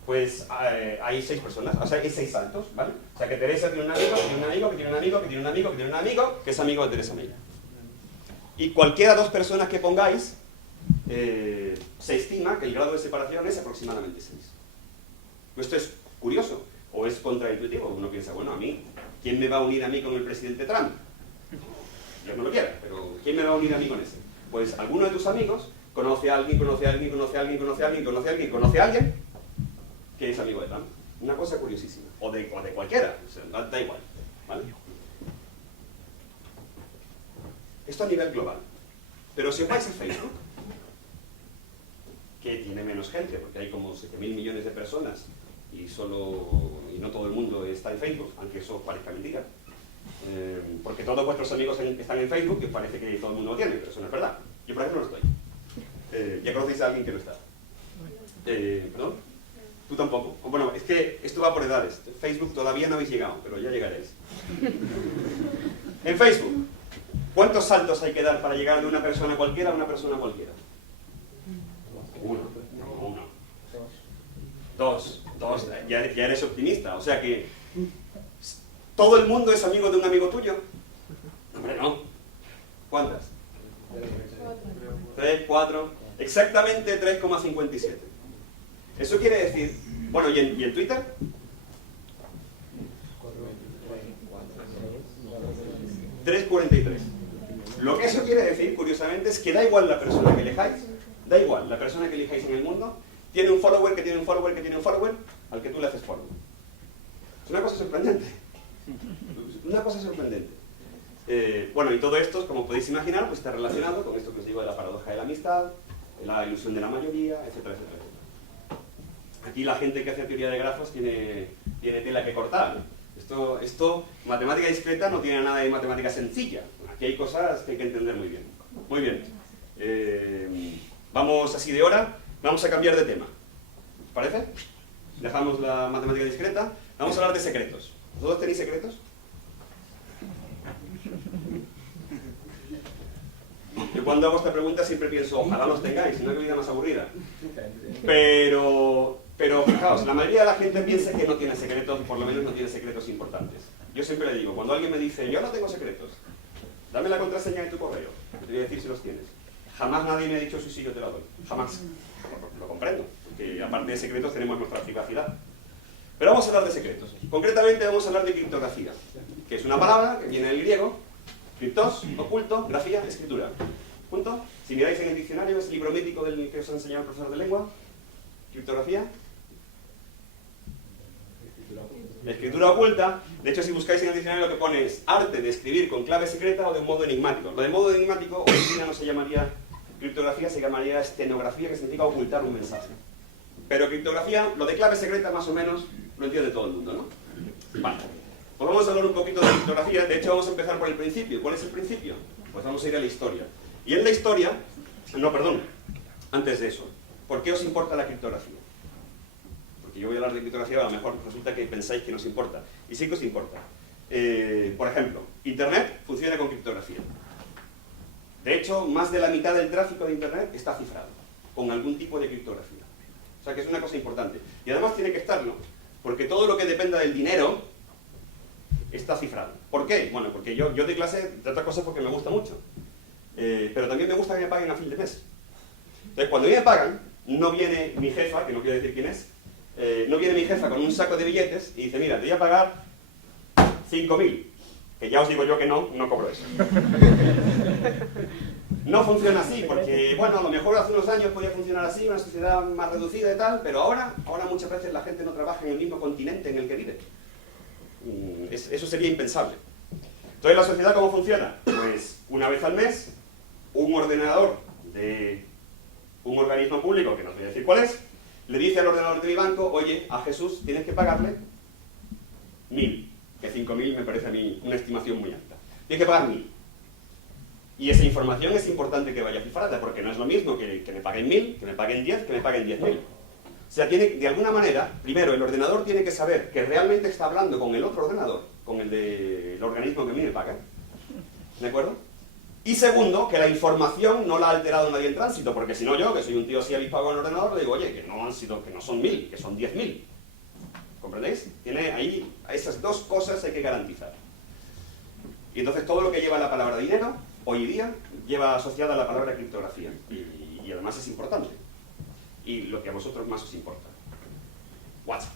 pues hay 6 personas, o sea, hay 6 saltos, ¿vale? O sea, que Teresa tiene un amigo, que tiene un amigo, que tiene un amigo, que tiene un amigo, que tiene un amigo, que es amigo de Teresa May. Y cualquiera 2 personas que pongáis, se estima que el grado de separación es aproximadamente 6. Esto es curioso, o es contraintuitivo. Uno piensa, bueno, a mí, ¿quién me va a unir a mí con el presidente Trump? Dios no lo quiera, pero ¿quién me va a unir a mí con ese? Pues alguno de tus amigos conoce a alguien, conoce a alguien, conoce a alguien, conoce a alguien, conoce a alguien, conoce a alguien que es amigo de Trump. Una cosa curiosísima. O de cualquiera, o sea, da igual, ¿vale? Esto a nivel global. Pero si os vais a Facebook, que tiene menos gente, porque hay como 7.000 millones de personas y no todo el mundo está en Facebook, aunque eso parezca mentira. Porque todos vuestros amigos están en Facebook, que parece que todo el mundo lo tiene, pero eso no es verdad. Yo, por ejemplo, no estoy. Ya conocéis a alguien que no está. ¿Perdón? Tú tampoco. Bueno, es que esto va por edades. Facebook todavía no habéis llegado, pero ya llegaréis. En Facebook, ¿cuántos saltos hay que dar para llegar de una persona cualquiera a una persona cualquiera? 1, 2, ya eres optimista. O sea que ¿todo el mundo es amigo de un amigo tuyo? Hombre, no. ¿Cuántas? 3, 4, exactamente 3,57. Eso quiere decir, bueno, ¿y en Twitter? 3,43. Lo que eso quiere decir, curiosamente, es que da igual la persona que elijáis, da igual la persona que elijáis en el mundo, tiene un follower que tiene un follower que tiene un follower al que tú le haces follow. Es una cosa sorprendente. Una cosa sorprendente. Bueno, y todo esto, como podéis imaginar, pues está relacionado con esto que os digo de la paradoja de la amistad, la ilusión de la mayoría, etcétera, etcétera, etcétera. Aquí la gente que hace teoría de grafos tiene tela que cortar. Esto, matemática discreta no tiene nada de matemática sencilla. Aquí hay cosas que hay que entender muy bien. Muy bien. Vamos así de hora, vamos a cambiar de tema. ¿Os parece? Dejamos la matemática discreta. Vamos a hablar de secretos. ¿Vosotros tenéis secretos? Yo cuando hago esta pregunta siempre pienso, ojalá los tengáis, si no, qué vida más aburrida. Pero fijaos, la mayoría de la gente piensa que no tiene secretos, por lo menos no tiene secretos importantes. Yo siempre le digo, cuando alguien me dice, yo no tengo secretos, dame la contraseña de tu correo, te voy a decir si los tienes. Jamás nadie me ha dicho, sí, yo te la doy. Jamás. Lo comprendo, porque aparte de secretos tenemos nuestra privacidad. Pero vamos a hablar de secretos. Concretamente vamos a hablar de criptografía, que es una palabra que viene del griego, criptos, oculto, grafía, escritura. ¿Punto? Si miráis en el diccionario, es el libro mítico del que os ha enseñado el profesor de lengua. Criptografía. Escritura oculta. De hecho, si buscáis en el diccionario, lo que pone es arte de escribir con clave secreta o de un modo enigmático. Lo de modo enigmático hoy en día no se llamaría criptografía, se llamaría estenografía, que significa ocultar un mensaje. Pero criptografía, lo de clave secreta más o menos lo entiende todo el mundo, ¿no? Vale. Pues vamos a hablar un poquito de criptografía. De hecho, vamos a empezar por el principio. ¿Cuál es el principio? Pues vamos a ir a la historia. Y en la historia... No, perdón. Antes de eso. ¿Por qué os importa la criptografía? Porque yo voy a hablar de criptografía, a lo mejor resulta que pensáis que no os importa. Y sí que os importa. Por ejemplo, Internet funciona con criptografía. De hecho, más de la mitad del tráfico de Internet está cifrado, con algún tipo de criptografía. O sea que es una cosa importante. Y además tiene que estarlo, porque todo lo que dependa del dinero está cifrado. ¿Por qué? Bueno, porque yo doy clase de otras cosas porque me gusta mucho. Pero también me gusta que me paguen a fin de mes. Entonces, cuando a mí me pagan, no viene mi jefa, que no quiero decir quién es, no viene mi jefa con un saco de billetes y dice, mira, te voy a pagar 5.000. Que ya os digo yo que no cobro eso. No funciona así, porque, bueno, a lo mejor hace unos años podía funcionar así, una sociedad más reducida y tal, pero ahora muchas veces la gente no trabaja en el mismo continente en el que vive. Eso sería impensable. Entonces, ¿la sociedad cómo funciona? Pues una vez al mes, un ordenador de un organismo público, que no os voy a decir cuál es, le dice al ordenador de mi banco, oye, a Jesús tienes que pagarle 1.000, que 5.000 me parece a mí una estimación muy alta. Tienes que pagar 1.000. Y esa información es importante que vaya cifrada, porque no es lo mismo que me paguen 1.000, que me paguen 10, que me paguen 10.000. O sea, tiene, de alguna manera, primero, el ordenador tiene que saber que realmente está hablando con el otro ordenador, con el del organismo que a mí me paga. ¿De acuerdo? Y segundo, que la información no la ha alterado nadie en tránsito, porque si no yo, que soy un tío así avispado con el ordenador, le digo, oye, que no son 1.000, que son 10.000. ¿Comprendéis? Tiene ahí, esas dos cosas hay que garantizar. Y entonces todo lo que lleva la palabra dinero, hoy día, lleva asociada la palabra criptografía. Y además es importante. Y lo que a vosotros más os importa. WhatsApp.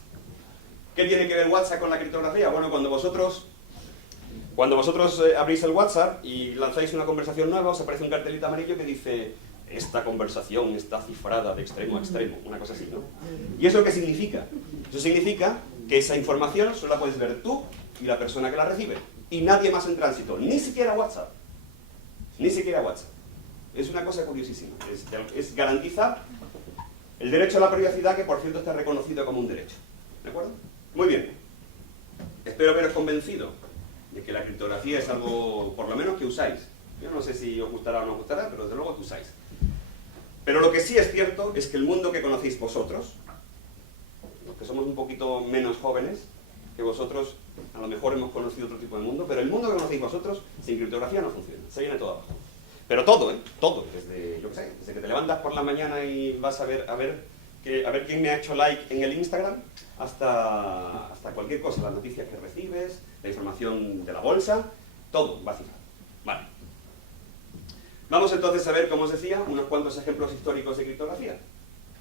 ¿Qué tiene que ver WhatsApp con la criptografía? Bueno, cuando vosotros abrís el WhatsApp y lanzáis una conversación nueva, os aparece un cartelito amarillo que dice esta conversación está cifrada de extremo a extremo, una cosa así, ¿no? ¿Y eso qué significa? Eso significa que esa información solo la puedes ver tú y la persona que la recibe, y nadie más en tránsito, ni siquiera WhatsApp. Ni siquiera WhatsApp. Es una cosa curiosísima. Es garantizar el derecho a la privacidad, que por cierto está reconocido como un derecho. ¿De acuerdo? Muy bien. Espero haberos convencido de que la criptografía es algo, por lo menos, que usáis. Yo no sé si os gustará o no os gustará, pero desde luego que usáis. Pero lo que sí es cierto es que el mundo que conocéis vosotros, los que somos un poquito menos jóvenes que vosotros, a lo mejor hemos conocido otro tipo de mundo, pero el mundo que conocéis vosotros sin criptografía no funciona, se viene todo abajo. Pero todo, todo, desde, yo qué sé, desde que te levantas por la mañana y vas a ver quién me ha hecho like en el Instagram, hasta cualquier cosa, las noticias que recibes, la información de la bolsa, todo va cifrado. Vale. Vamos entonces a ver, como os decía, unos cuantos ejemplos históricos de criptografía,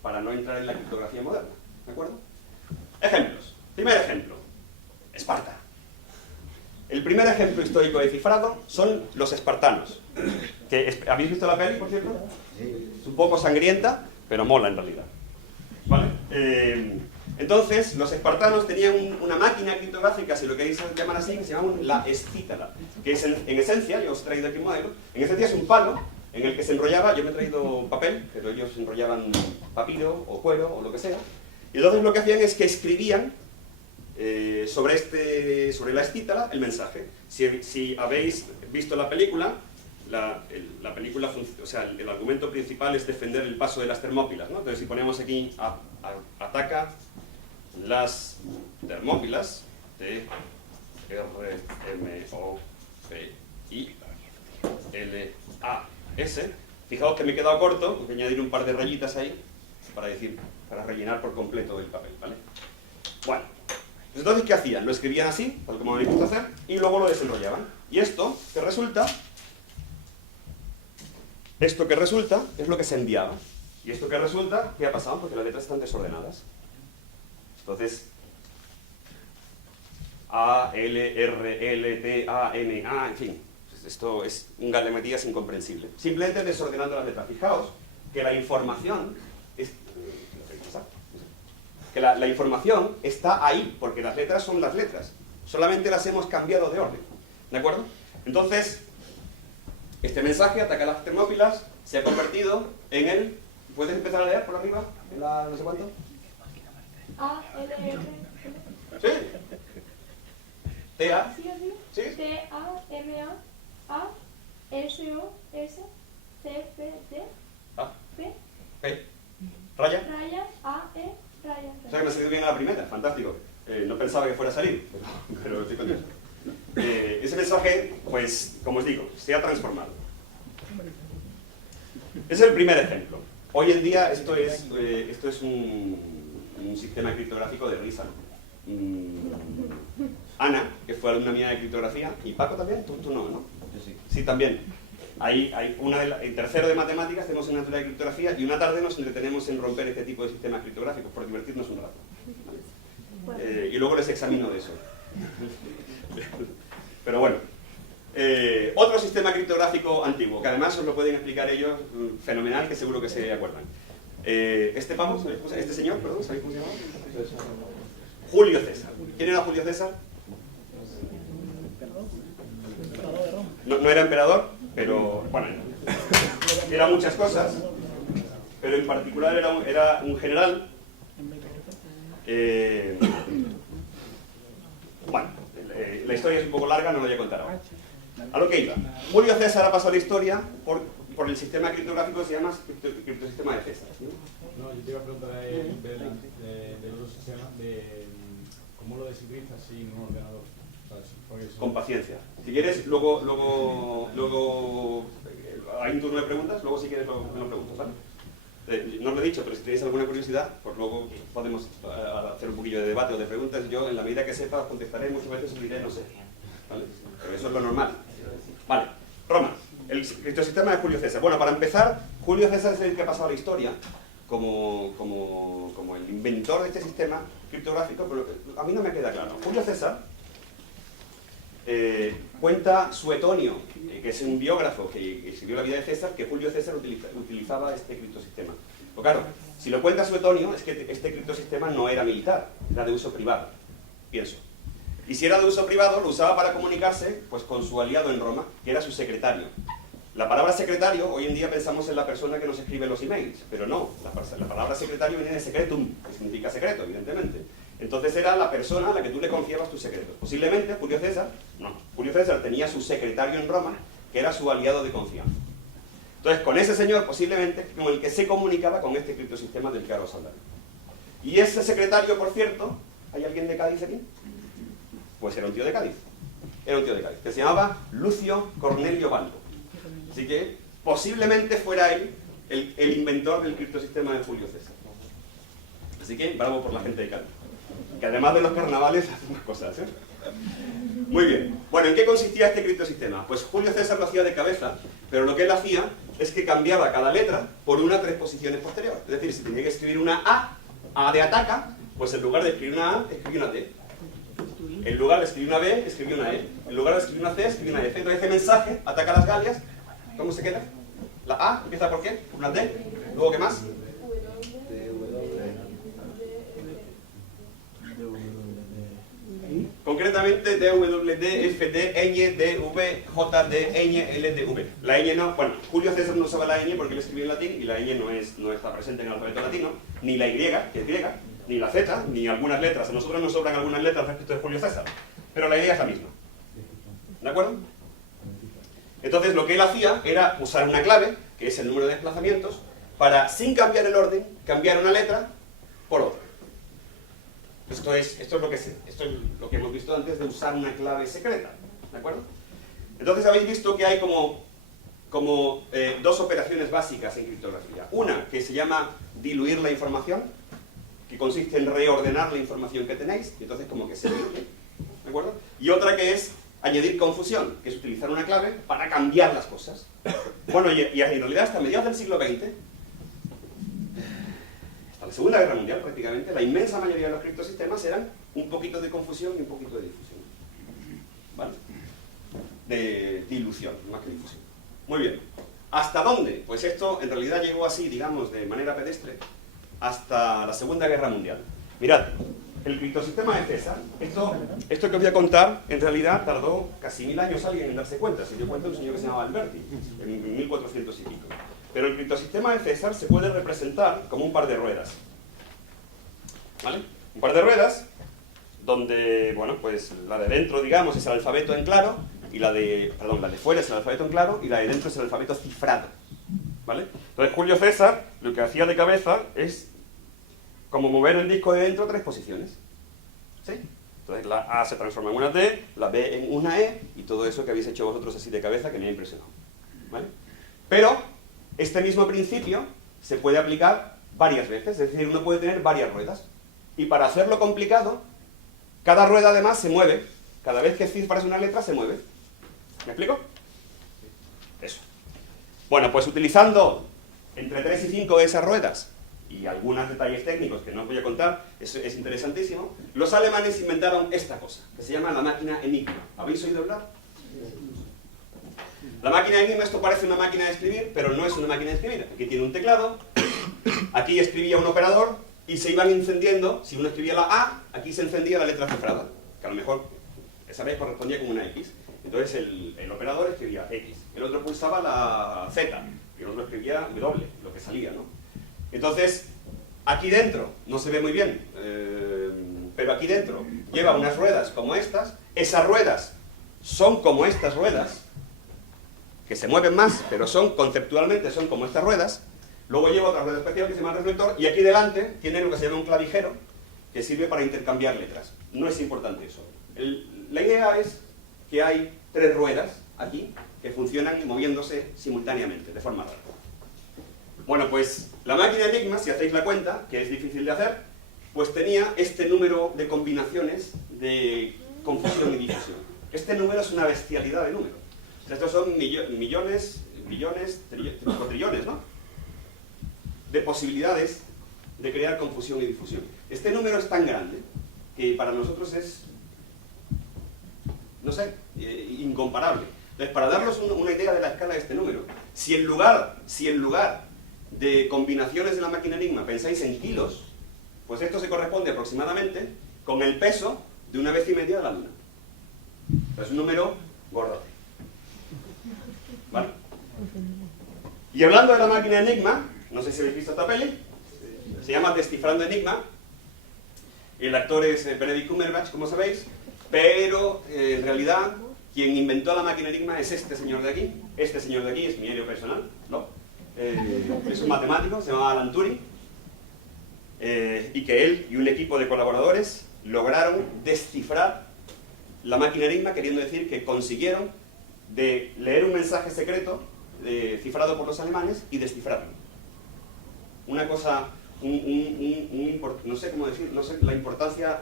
para no entrar en la criptografía moderna, ¿de acuerdo? Ejemplos. Primer ejemplo, Esparta. El primer ejemplo histórico de cifrado son los espartanos. ¿Habéis visto la peli, por cierto? Es un poco sangrienta, pero mola en realidad. ¿Vale? Entonces, los espartanos tenían una máquina criptográfica, si lo queréis llamar así, que se llama la escítara, que es en esencia, yo os he traído aquí un modelo, en esencia es un palo en el que se enrollaba, yo me he traído papel, pero ellos enrollaban papiro o cuero o lo que sea, y entonces lo que hacían es que escribían sobre la escítara el mensaje. Si habéis visto la película, la película, o sea, el argumento principal es defender el paso de las Termópilas, ¿no? Entonces si ponemos aquí ataca las Termópilas, T-R-M-O-P-I-L-A-S, fijaos que me he quedado corto, voy a añadir un par de rayitas ahí para rellenar por completo el papel, ¿vale? Bueno, entonces ¿qué hacían? Lo escribían así, tal como habéis visto hacer, y luego lo desenrollaban. Y esto que resulta es lo que se enviaba. Y esto que resulta, ¿qué ha pasado? Porque las letras están desordenadas. Entonces, A, L, R, L, T, A, N, A, en fin. Esto es un galemetías incomprensible. Simplemente desordenando las letras. Fijaos que la información la información está ahí, porque las letras son las letras. Solamente las hemos cambiado de orden. ¿De acuerdo? Entonces, este mensaje, ataca a las Termópilas, se ha convertido en el... ¿Puedes empezar a leer por arriba? En la no sé cuánto. A, L, R, Sí. T-A. ¿sí así? Sí. T-A-M-A, A-S-O-S, C-P-D, A. P, P. Raya. raya, A-E, raya. O sea que me ha salido bien a la primera, fantástico. No pensaba que fuera a salir, pero estoy contento. Ese mensaje, pues, como os digo, se ha transformado. Ese es el primer ejemplo. Hoy en día esto es un sistema criptográfico de risa. Ana, que fue alumna mía de criptografía, y Paco también, tú no, ¿no? Yo sí. Sí, también. En tercero de matemáticas tenemos una asignatura de criptografía y una tarde nos entretenemos en romper este tipo de sistemas criptográficos por divertirnos un rato. ¿Vale? Y luego les examino de eso. Pero bueno. Otro sistema criptográfico antiguo, que además os lo pueden explicar ellos fenomenal, que seguro que se acuerdan. Este señor, perdón, ¿sabéis cómo se llamaba? Julio César. ¿Quién era Julio César? No era emperador, pero bueno, era muchas cosas, pero en particular era un general. Bueno, la historia es un poco larga, no lo voy a contar ahora. A lo que iba. Julio César ha pasado la historia por el sistema criptográfico que se llama criptosistema de César, ¿sí? No, yo te iba a preguntar de otro sistema, de cómo lo desencriptas sin un ordenador. Con paciencia. Si quieres, luego hay un turno de preguntas, luego si quieres me lo preguntas, ¿vale? No lo he dicho, pero si tenéis alguna curiosidad, pues luego podemos hacer un poquillo de debate o de preguntas. Yo, en la medida que sepa, contestaré, muchas veces os diré no sé, ¿vale? Pero eso es lo normal. Vale, Roma, el criptosistema de Julio César. Bueno, para empezar, Julio César es el que ha pasado a la historia como el inventor de este sistema criptográfico, pero a mí no me queda claro. Julio César cuenta Suetonio, que es un biógrafo que escribió la vida de César, que Julio César utilizaba este criptosistema. Pero claro, si lo cuenta Suetonio, es que este criptosistema no era militar, era de uso privado, pienso. Y si era de uso privado, lo usaba para comunicarse pues, con su aliado en Roma, que era su secretario. La palabra secretario, hoy en día pensamos en la persona que nos escribe los emails, pero no, la palabra secretario viene de secretum, que significa secreto, evidentemente. Entonces era la persona a la que tú le confiabas tus secretos. Posiblemente Julio César tenía su secretario en Roma, que era su aliado de confianza. Entonces con ese señor posiblemente con el que se comunicaba con este criptosistema del que ahora os hablaré. Y ese secretario, por cierto, ¿hay alguien de Cádiz aquí? Pues era un tío de Cádiz. Era un tío de Cádiz, que se llamaba Lucio Cornelio Balbo. Así que posiblemente fuera él el inventor del criptosistema de Julio César. Así que bravo por la gente de Cádiz, que además de los carnavales hace más cosas, ¿eh? Muy bien. Bueno, ¿en qué consistía este criptosistema? Pues Julio César lo hacía de cabeza, pero lo que él hacía es que cambiaba cada letra por una 3 posiciones posterior. Es decir, si tenía que escribir una A de ataca, pues en lugar de escribir una A, escribía una T. En lugar de escribir una B, escribía una E. En lugar de escribir una C, escribía una F. Entonces ese mensaje ataca las Galias. ¿Cómo se queda? La A empieza por qué? Por una D. Luego, ¿qué más? Concretamente D, W, D, F, D, Ñ, D, V, J, D, Ñ, L, D, V. La Ñ no, bueno, Julio César no usaba la Ñ porque él escribió en latín y la Ñ no está presente en el alfabeto latino, ni la Y, que es griega, ni la Z, ni algunas letras. A nosotros nos sobran algunas letras respecto de Julio César, pero la idea es la misma. ¿De acuerdo? Entonces lo que él hacía era usar una clave, que es el número de desplazamientos, para, sin cambiar el orden, cambiar una letra por otra. Esto es lo que hemos visto antes de usar una clave secreta, ¿de acuerdo? Entonces habéis visto que hay como dos operaciones básicas en criptografía. Una que se llama diluir la información, que consiste en reordenar la información que tenéis, y entonces como que se diluye, ¿de acuerdo? Y otra que es añadir confusión, que es utilizar una clave para cambiar las cosas. Bueno, y en realidad hasta mediados del siglo XX, hasta la Segunda Guerra Mundial prácticamente, la inmensa mayoría de los criptosistemas eran un poquito de confusión y un poquito de difusión. ¿Vale? De dilución, más que difusión. Muy bien. ¿Hasta dónde? Pues esto en realidad llegó así, digamos, de manera pedestre, hasta la Segunda Guerra Mundial. Mirad, el criptosistema de César, esto que os voy a contar, en realidad tardó casi 1000 años alguien en darse cuenta. Se dio cuenta de un señor que se llamaba Alberti, en 1400 y pico. Pero el criptosistema de César se puede representar como un par de ruedas. ¿Vale? Un par de ruedas, donde, bueno, pues la de dentro, digamos, es el alfabeto en claro, y la de fuera es el alfabeto en claro, y la de dentro es el alfabeto cifrado. ¿Vale? Entonces Julio César lo que hacía de cabeza es como mover el disco de dentro 3 posiciones. ¿Sí? Entonces la A se transforma en una T, la B en una E, y todo eso que habéis hecho vosotros así de cabeza que me ha impresionado. ¿Vale? Pero este mismo principio se puede aplicar varias veces, es decir, uno puede tener varias ruedas. Y para hacerlo complicado, cada rueda además se mueve. Cada vez que cifras una letra se mueve. ¿Me explico? Eso. Bueno, pues utilizando entre 3 y 5 de esas ruedas y algunos detalles técnicos que no os voy a contar, eso es interesantísimo, los alemanes inventaron esta cosa, que se llama la máquina Enigma. ¿Habéis oído hablar? La máquina Enigma, esto parece una máquina de escribir, pero no es una máquina de escribir. Aquí tiene un teclado, aquí escribía un operador y se iban encendiendo, si uno escribía la A, aquí se encendía la letra cifrada, que a lo mejor esa vez correspondía con una X. Entonces el operador escribía X, el otro pulsaba la Z, y el otro escribía W, lo que salía, ¿no? Entonces, aquí dentro, no se ve muy bien, pero aquí dentro lleva unas ruedas como estas. Esas ruedas son como estas ruedas, que se mueven más, pero conceptualmente son como estas ruedas. Luego lleva otra rueda especial que se llama reflector, y aquí delante tiene lo que se llama un clavijero, que sirve para intercambiar letras. No es importante eso. La idea es que hay 3 ruedas aquí que funcionan moviéndose simultáneamente, de forma rara. Bueno, pues la máquina Enigma, si hacéis la cuenta, que es difícil de hacer, pues tenía este número de combinaciones de confusión y difusión. Este número es una bestialidad de números. O sea, estos son millones, trillones, ¿no? De posibilidades de crear confusión y difusión. Este número es tan grande que para nosotros es, no sé, incomparable. Entonces, para darnos una idea de la escala de este número, si en lugar de combinaciones de la máquina Enigma pensáis en kilos, pues esto se corresponde aproximadamente con el peso de 1,5 veces de la Luna. Es un número gordote. ¿Vale? Y hablando de la máquina Enigma, no sé si habéis visto esta peli, se llama Descifrando Enigma. El actor es Benedict Cumberbatch, como sabéis, pero en realidad quien inventó la máquina Enigma es este señor de aquí. Este señor de aquí es mi héroe personal, ¿no? Es un matemático, se llama Alan Turing, y que él y un equipo de colaboradores lograron descifrar la máquina Enigma, queriendo decir que consiguieron de leer un mensaje secreto cifrado por los alemanes y descifrarlo. Una cosa, no sé cómo decir, no sé la importancia,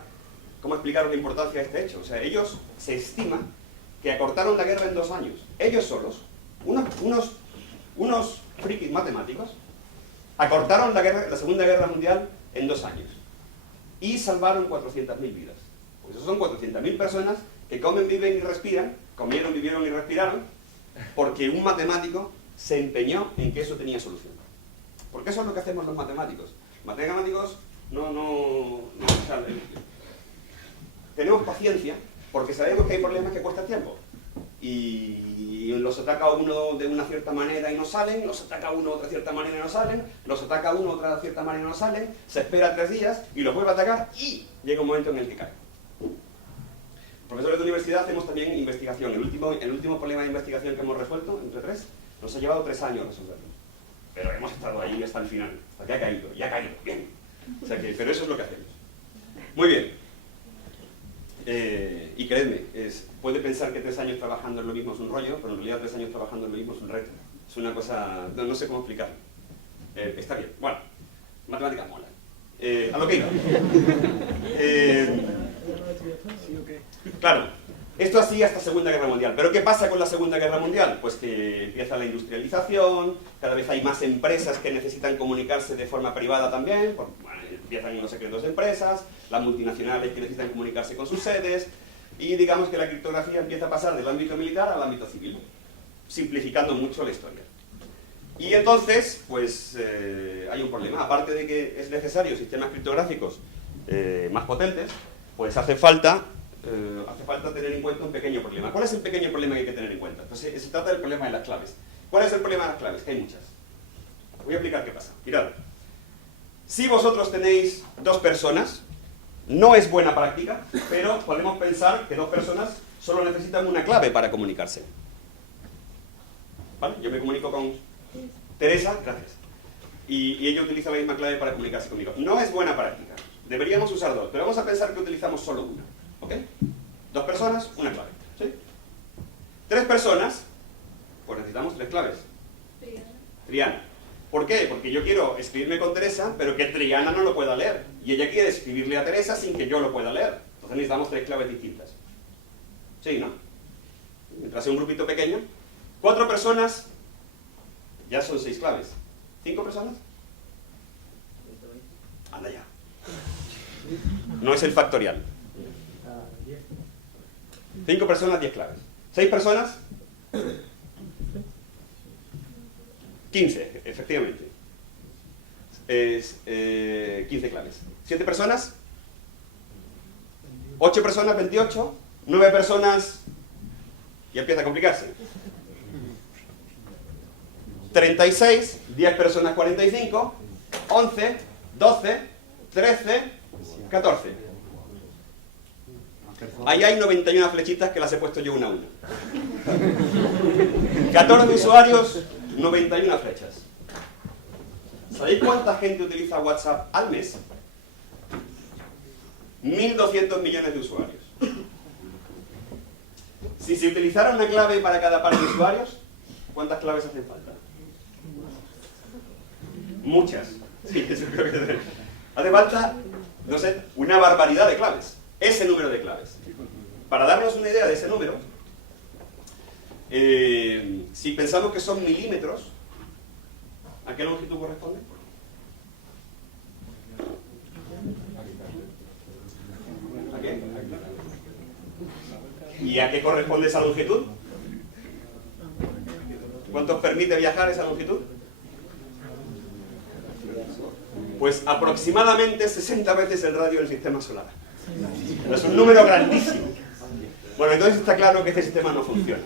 cómo explicar la importancia de este hecho. O sea, ellos se estima que acortaron la guerra en 2 años. Ellos solos, unos frikis matemáticos, acortaron la Segunda Guerra Mundial en 2 años. Y salvaron 400.000 vidas. Pues eso son 400.000 personas que comen, viven y respiran, comieron, vivieron y respiraron, porque un matemático se empeñó en que eso tenía solución. Porque eso es lo que hacemos los matemáticos. Los matemáticos tenemos paciencia porque sabemos que hay problemas que cuestan tiempo. Y los ataca uno de una cierta manera y no salen, los ataca uno de otra cierta manera y no salen, los ataca uno de otra cierta manera y no salen, se espera 3 días y los vuelve a atacar y llega un momento en el que cae. Profesores de universidad hacemos también investigación. El último problema de investigación que hemos resuelto, entre 3, nos ha llevado 3 años resolverlo. Pero hemos estado ahí hasta el final, hasta que ha caído, bien. O sea que, pero eso es lo que hacemos. Muy bien. Y creedme, puede pensar que 3 años trabajando en lo mismo es un rollo, pero en realidad 3 años trabajando en lo mismo es un reto. Es una cosa, no sé cómo explicarlo. Está bien. Bueno, matemáticas mola. A lo que iba. Claro, esto así hasta Segunda Guerra Mundial. ¿Pero qué pasa con la Segunda Guerra Mundial? Pues que empieza la industrialización, cada vez hay más empresas que necesitan comunicarse de forma privada también, porque, bueno, empiezan los secretos de empresas, las multinacionales que necesitan comunicarse con sus sedes, y digamos que la criptografía empieza a pasar del ámbito militar al ámbito civil, simplificando mucho la historia. Y entonces, pues hay un problema. Aparte de que es necesario sistemas criptográficos más potentes, pues hace falta tener en cuenta un pequeño problema. ¿Cuál es el pequeño problema que hay que tener en cuenta? Pues se trata del problema de las claves. ¿Cuál es el problema de las claves? Que hay muchas. Voy a explicar qué pasa. Mirad, si vosotros tenéis 2 personas, no es buena práctica, pero podemos pensar que 2 personas solo necesitan una clave para comunicarse. ¿Vale? Yo me comunico con Teresa, gracias. Y ella utiliza la misma clave para comunicarse conmigo. No es buena práctica. Deberíamos usar 2, pero vamos a pensar que utilizamos solo una. ¿Ok? 2 personas, una clave. ¿Sí? 3 personas, pues necesitamos 3 claves. Triana. ¿Por qué? Porque yo quiero escribirme con Teresa, pero que Triana no lo pueda leer. Y ella quiere escribirle a Teresa sin que yo lo pueda leer. Entonces necesitamos 3 claves distintas. ¿Sí, no? Mientras sea un grupito pequeño. 4 personas, ya son 6 claves. 5 personas. Anda ya. No es el factorial. 5 personas, 10 claves. 6 personas, 15, efectivamente. Es 15 claves. 7 personas, 8 personas, 28. 9 personas, ya empieza a complicarse. 36, 10 personas 45, 11, 12, 13, 14. Ahí hay 91 flechitas que las he puesto yo una a una. 14 usuarios, 91 flechas. ¿Sabéis cuánta gente utiliza WhatsApp al mes? 1.200 millones de usuarios. Si se utilizara una clave para cada par de usuarios, ¿cuántas claves hacen falta? Muchas. Sí, eso creo que hace falta, no sé, una barbaridad de claves. Ese número de claves. Para darnos una idea de ese número, si pensamos que son milímetros, ¿a qué longitud corresponde? ¿A qué? ¿Y a qué corresponde esa longitud? ¿Cuánto permite viajar esa longitud? Pues aproximadamente 60 veces el radio del sistema solar. Es un número grandísimo. Bueno, entonces está claro que este sistema no funciona.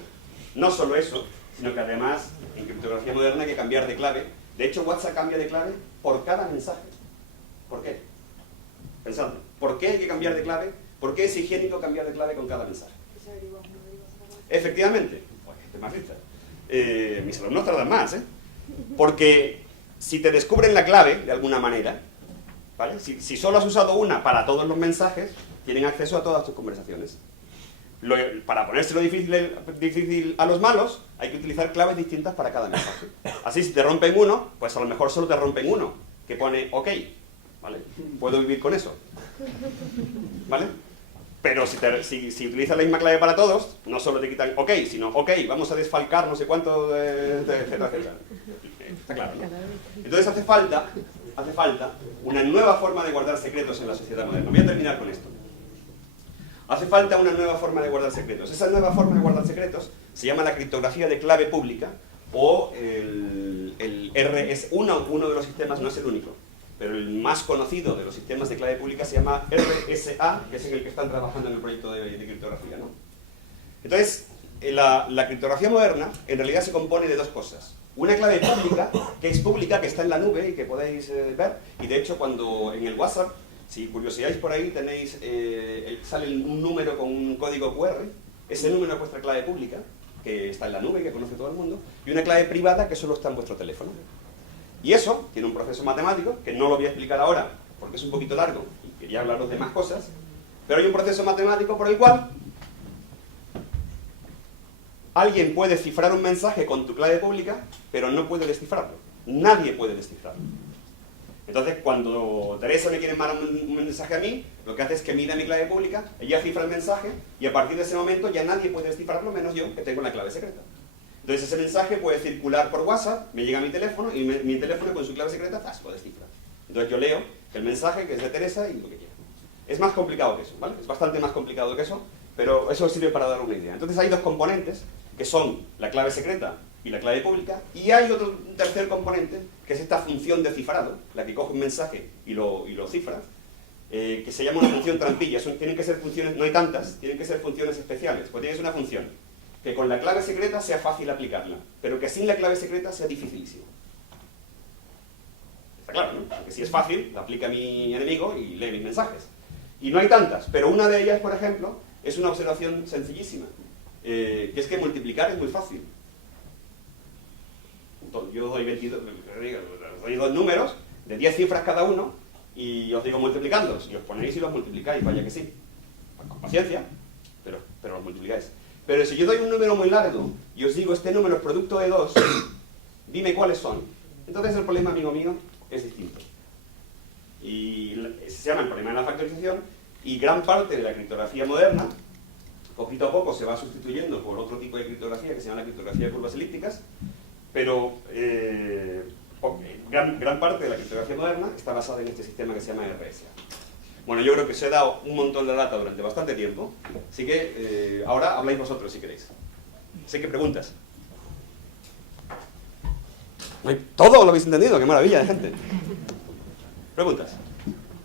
No solo eso, sino que además en criptografía moderna hay que cambiar de clave. De hecho, WhatsApp cambia de clave por cada mensaje. ¿Por qué? Pensadlo. ¿Por qué hay que cambiar de clave? ¿Por qué es higiénico cambiar de clave con cada mensaje? Efectivamente. Pues gente más lista. Mis alumnos tardan más, ¿eh? Porque si te descubren la clave, de alguna manera, ¿vale? Si solo has usado una para todos los mensajes, tienen acceso a todas tus conversaciones. Para ponérselo difícil a los malos, hay que utilizar claves distintas para cada mensaje. Así, si te rompen uno, pues a lo mejor solo te rompen uno, que pone OK, ¿vale? Puedo vivir con eso, ¿vale? Pero si utilizas la misma clave para todos, no solo te quitan OK, sino OK, vamos a desfalcar no sé cuánto, etcétera, etcétera. Está claro, ¿no? Entonces hace falta una nueva forma de guardar secretos en la sociedad moderna. Voy a terminar con esto. Hace falta una nueva forma de guardar secretos. Esa nueva forma de guardar secretos se llama la criptografía de clave pública o el RS. Uno de los sistemas, no es el único, pero el más conocido de los sistemas de clave pública se llama RSA, que es en el que están trabajando en el proyecto de criptografía, ¿no? Entonces, la criptografía moderna en realidad se compone de dos cosas. Una clave pública, que es pública, que está en la nube y que podéis ver, y de hecho cuando en el WhatsApp, si curioseáis por ahí, tenéis, sale un número con un código QR, ese número es vuestra clave pública, que está en la nube, que conoce todo el mundo, y una clave privada que solo está en vuestro teléfono. Y eso tiene un proceso matemático, que no lo voy a explicar ahora, porque es un poquito largo, y quería hablaros de más cosas, pero hay un proceso matemático por el cual alguien puede cifrar un mensaje con tu clave pública, pero no puede descifrarlo. Nadie puede descifrarlo. Entonces, cuando Teresa me quiere mandar un mensaje a mí, lo que hace es que mira mi clave pública, ella cifra el mensaje, y a partir de ese momento ya nadie puede descifrarlo, menos yo, que tengo la clave secreta. Entonces ese mensaje puede circular por WhatsApp, me llega a mi teléfono, y mi teléfono con su clave secreta, lo descifra. Entonces yo leo el mensaje, que es de Teresa, y lo que quiera. Es más complicado que eso, ¿vale? Es bastante más complicado que eso, pero eso sirve para dar una idea. Entonces hay dos componentes, que son la clave secreta y la clave pública, y hay un tercer componente, que es esta función de cifrado, la que coge un mensaje y lo cifra, que se llama una función trampilla. Tienen que ser funciones, no hay tantas, tienen que ser funciones especiales. Pues tienes una función que con la clave secreta sea fácil aplicarla, pero que sin la clave secreta sea dificilísimo. Está claro, ¿no? Porque si es fácil, la aplica mi enemigo y lee mis mensajes. Y no hay tantas, pero una de ellas, por ejemplo, es una observación sencillísima, que es que multiplicar es muy fácil. Yo doy 22, os doy dos números de 10 cifras cada uno y os digo multiplicándolos, y os ponéis y los multiplicáis, vaya que sí. Con paciencia, pero los multiplicáis. Pero si yo doy un número muy largo y os digo este número es producto de 2, dime cuáles son. Entonces el problema, amigo mío, es distinto. Y se llama el problema de la factorización, y gran parte de la criptografía moderna, poquito a poco se va sustituyendo por otro tipo de criptografía que se llama la criptografía de curvas elípticas, pero gran parte de la criptografía moderna está basada en este sistema que se llama RSA. Bueno, yo creo que os he dado un montón de data durante bastante tiempo, así que ahora habláis vosotros si queréis. Sé que preguntas. Todo lo habéis entendido, qué maravilla de gente. Preguntas.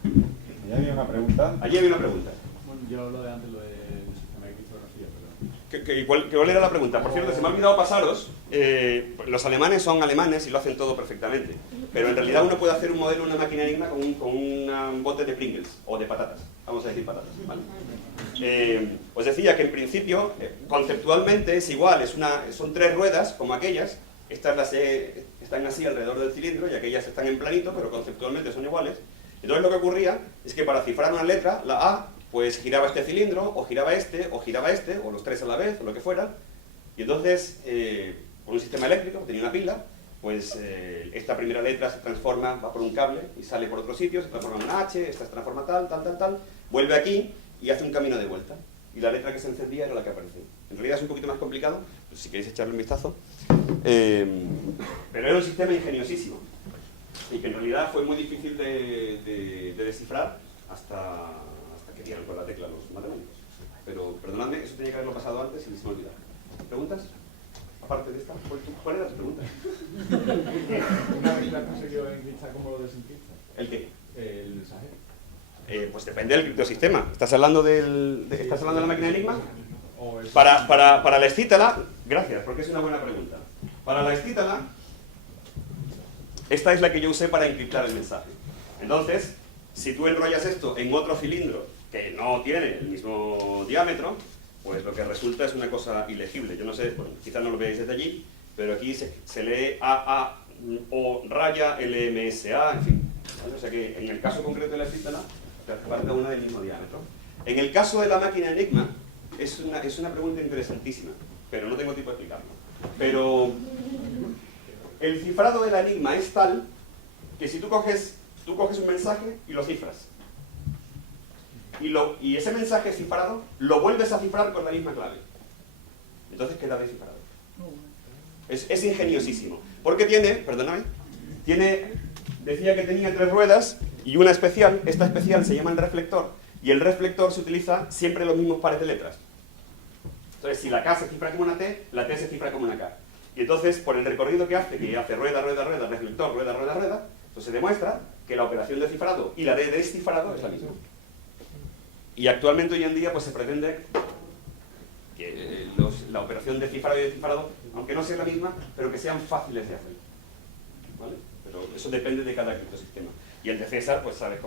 Allí había una pregunta. Allí había una pregunta. Bueno, yo lo de antes, lo del sistema de criptografía ¿Cuál era la pregunta? Por cierto, se me ha olvidado pasaros, los alemanes son alemanes y lo hacen todo perfectamente, pero en realidad uno puede hacer un modelo de una máquina Enigma con un bote de Pringles, o de patatas, vamos a decir patatas, ¿vale? Os decía que en principio, conceptualmente es igual, son 3 ruedas, como aquellas, estas están así alrededor del cilindro y aquellas están en planito, pero conceptualmente son iguales. Entonces lo que ocurría es que para cifrar una letra, la A, pues giraba este cilindro, o giraba este, o los 3 a la vez, o lo que fuera. Y entonces, por un sistema eléctrico, tenía una pila, pues esta primera letra se transforma, va por un cable y sale por otro sitio, se transforma en una H, esta se transforma tal, vuelve aquí y hace un camino de vuelta. Y la letra que se encendía era la que aparecía. En realidad es un poquito más complicado, pues si queréis echarle un vistazo. Pero era un sistema ingeniosísimo. Y que en realidad fue muy difícil de descifrar hasta que dieron con la tecla los matemáticos. Pero perdonadme, eso tenía que haberlo pasado antes y se me ha olvidado. ¿Preguntas? Aparte de esta, ¿cuál era tu pregunta? Una vez la conseguido encriptar, ¿cómo lo desencriptas? ¿El qué? El mensaje. Pues depende del criptosistema. ¿Estás hablando de la máquina Enigma? O el... Para la escítala, gracias, porque es una buena pregunta. Para la escítala, esta es la que yo usé para encriptar el mensaje. Entonces, si tú enrollas esto en otro cilindro que no tiene el mismo diámetro, pues lo que resulta es una cosa ilegible. Yo no sé, bueno, quizás no lo veáis desde allí, pero aquí se lee AA o raya LMSA, en fin. ¿Vale? O sea que en el caso concreto de la escítala, te hace falta una del mismo diámetro. En el caso de la máquina Enigma, es una pregunta interesantísima, pero no tengo tiempo de explicarlo. Pero el cifrado de la Enigma es tal que si tú coges un mensaje y lo cifras, y ese mensaje cifrado lo vuelves a cifrar con la misma clave, entonces queda descifrado. Es ingeniosísimo, porque decía que tenía 3 ruedas y una especial. Esta especial se llama el reflector, y el reflector se utiliza siempre los mismos pares de letras. Entonces, si la K se cifra como una T, la T se cifra como una K. Y entonces, por el recorrido que hace rueda, rueda, rueda, reflector, rueda, rueda, rueda, pues se demuestra que la operación de cifrado y la de descifrado es la misma. Y actualmente, hoy en día, pues se pretende que la operación de cifrado y descifrado, aunque no sea la misma, pero que sean fáciles de hacer. ¿Vale? Pero eso depende de cada criptosistema. Y el de César, pues sabes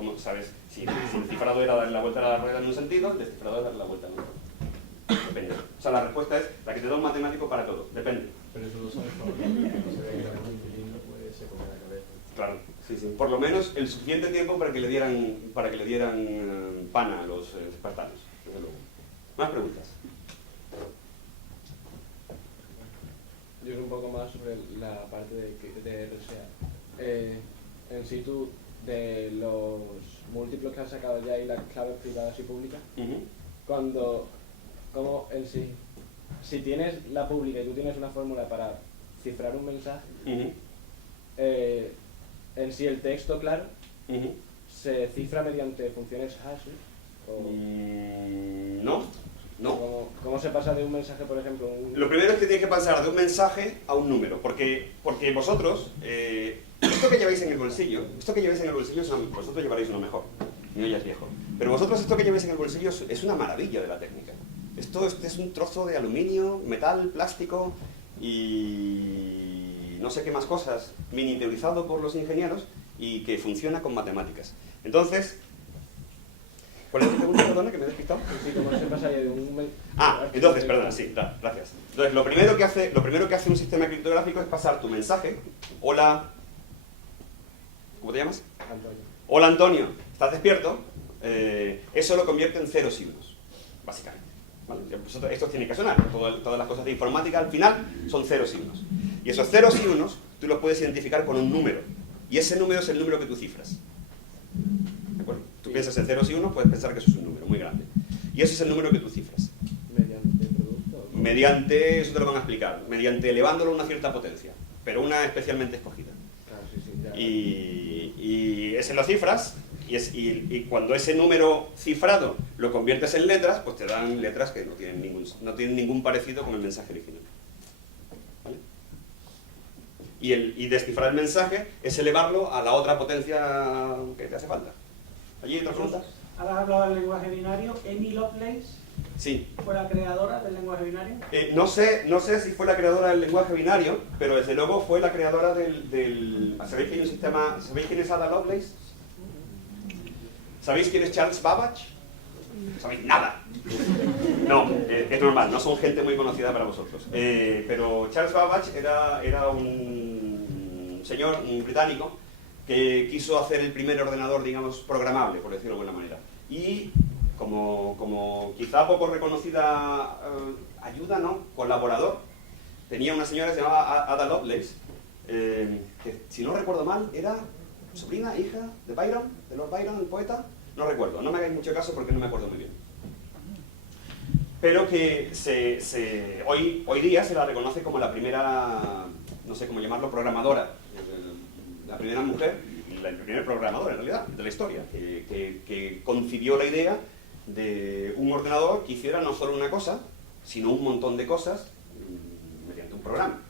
si el cifrado era darle la vuelta a la rueda en un sentido, el descifrado es darle la vuelta en otro. Depende. O sea, la respuesta es la que te da un matemático para todo. Depende. Pero eso lo sabes todo. Se ve que algún cilindro puede ser como la cabeza. Claro, sí, sí. Por lo menos el suficiente tiempo para que le dieran pan a los espartanos. Desde luego. ¿Más preguntas? Yo un poco más sobre la parte de RSA. En situ, de los múltiplos que han sacado ya y las claves privadas y públicas, como en sí, si tienes la pública y tú tienes una fórmula para cifrar un mensaje, en sí el texto, claro, se cifra mediante funciones hash, No. ¿Cómo se pasa de un mensaje, por ejemplo? Lo primero es que tienes que pasar de un mensaje a un número, porque vosotros, esto que lleváis en el bolsillo, vosotros llevaréis uno mejor, mío ya es viejo, pero vosotros esto que lleváis en el bolsillo es una maravilla de la técnica. Esto es un trozo de aluminio, metal, plástico y no sé qué más cosas, miniaturizado por los ingenieros y que funciona con matemáticas. Entonces, ¿cuál es tu pregunta, perdona, que me he despistado? Sí, ¿cómo se pasa de un... Entonces, perdona, sí, gracias. Entonces, lo primero que hace un sistema criptográfico es pasar tu mensaje. Hola, ¿cómo te llamas? Antonio. Hola, Antonio, ¿estás despierto? Eso lo convierte en ceros y unos, básicamente. ¿Vale? Esto tiene que sonar, todas las cosas de informática al final son ceros y unos. Y esos ceros y unos tú los puedes identificar con un número, y ese número es el número que tú cifras. ¿De acuerdo? Tú piensas en ceros y unos, puedes pensar que eso es un número muy grande. Y ese es el número que tú cifras. ¿Mediante producto? Mediante, eso te lo van a explicar, mediante elevándolo a una cierta potencia, pero una especialmente escogida. Claro, sí, ya. Y ese lo cifras, y cuando ese número cifrado lo conviertes en letras, pues te dan letras que no tienen ningún parecido con el mensaje original. ¿Vale? Y descifrar el mensaje es elevarlo a la otra potencia que te hace falta. ¿Allí hay otra pregunta? Ahora has hablado del lenguaje binario. Emil Lovelace Sí. ¿Fue la creadora del lenguaje binario? No sé si fue la creadora del lenguaje binario, pero desde luego fue la creadora del... ¿Sabéis que hay un sistema... ¿Sabéis quién es Ada Lovelace? ¿Sabéis quién es Charles Babbage? No sabéis nada. No, es normal, no son gente muy conocida para vosotros. Pero Charles Babbage era un señor, un británico, que quiso hacer el primer ordenador, digamos, programable, por decirlo de alguna manera. Y como quizá poco reconocida ayuda, ¿no? Colaborador, tenía una señora que se llamaba Ada Lovelace, que si no recuerdo mal era sobrina, hija de Byron, de Lord Byron, el poeta. No recuerdo, no me hagáis mucho caso porque no me acuerdo muy bien. Pero que hoy día se la reconoce como la primera, no sé cómo llamarlo, programadora. La primera mujer, la primera programadora en realidad, de la historia, que concibió la idea de un ordenador que hiciera no solo una cosa, sino un montón de cosas mediante un programa.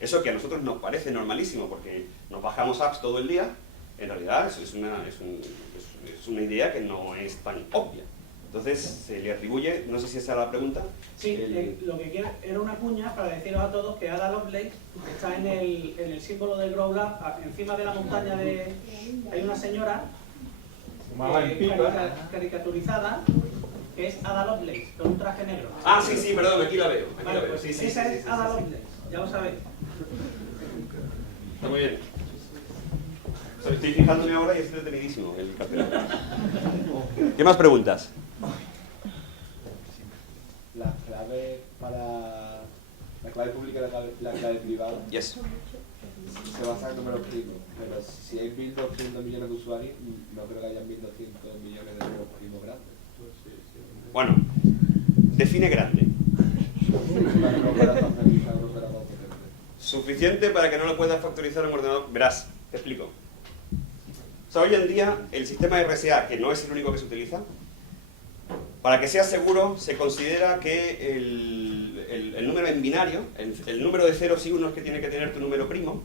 Eso que a nosotros nos parece normalísimo porque nos bajamos apps todo el día, en realidad eso es una idea que no es tan obvia. Entonces se le atribuye, no sé si esa es la pregunta. Sí, lo que quiero era una cuña para deciros a todos que Ada Lovelace está en el símbolo del Grow Lab, encima de la montaña hay una señora caricaturizada que es Ada Lovelace, con un traje negro. Ah, sí, perdón, aquí la veo. Vale, pues Sí, esa es Ada Lovelace, ya lo sabéis. Está muy bien. Estoy fijándome ahora y es entretenidísimo el cartel. ¿Qué más preguntas? La clave para la clave pública y la clave privada Yes. se basa en números primos, pero si hay 1.200 millones de usuarios, no creo que haya 1.200 millones de números primos grandes. Bueno, define grande. Suficiente para que no lo puedas factorizar en un ordenador. Verás, te explico. O sea, hoy en día el sistema RSA, que no es el único que se utiliza, para que sea seguro se considera que el número en binario, el número de ceros y unos que tiene que tener tu número primo,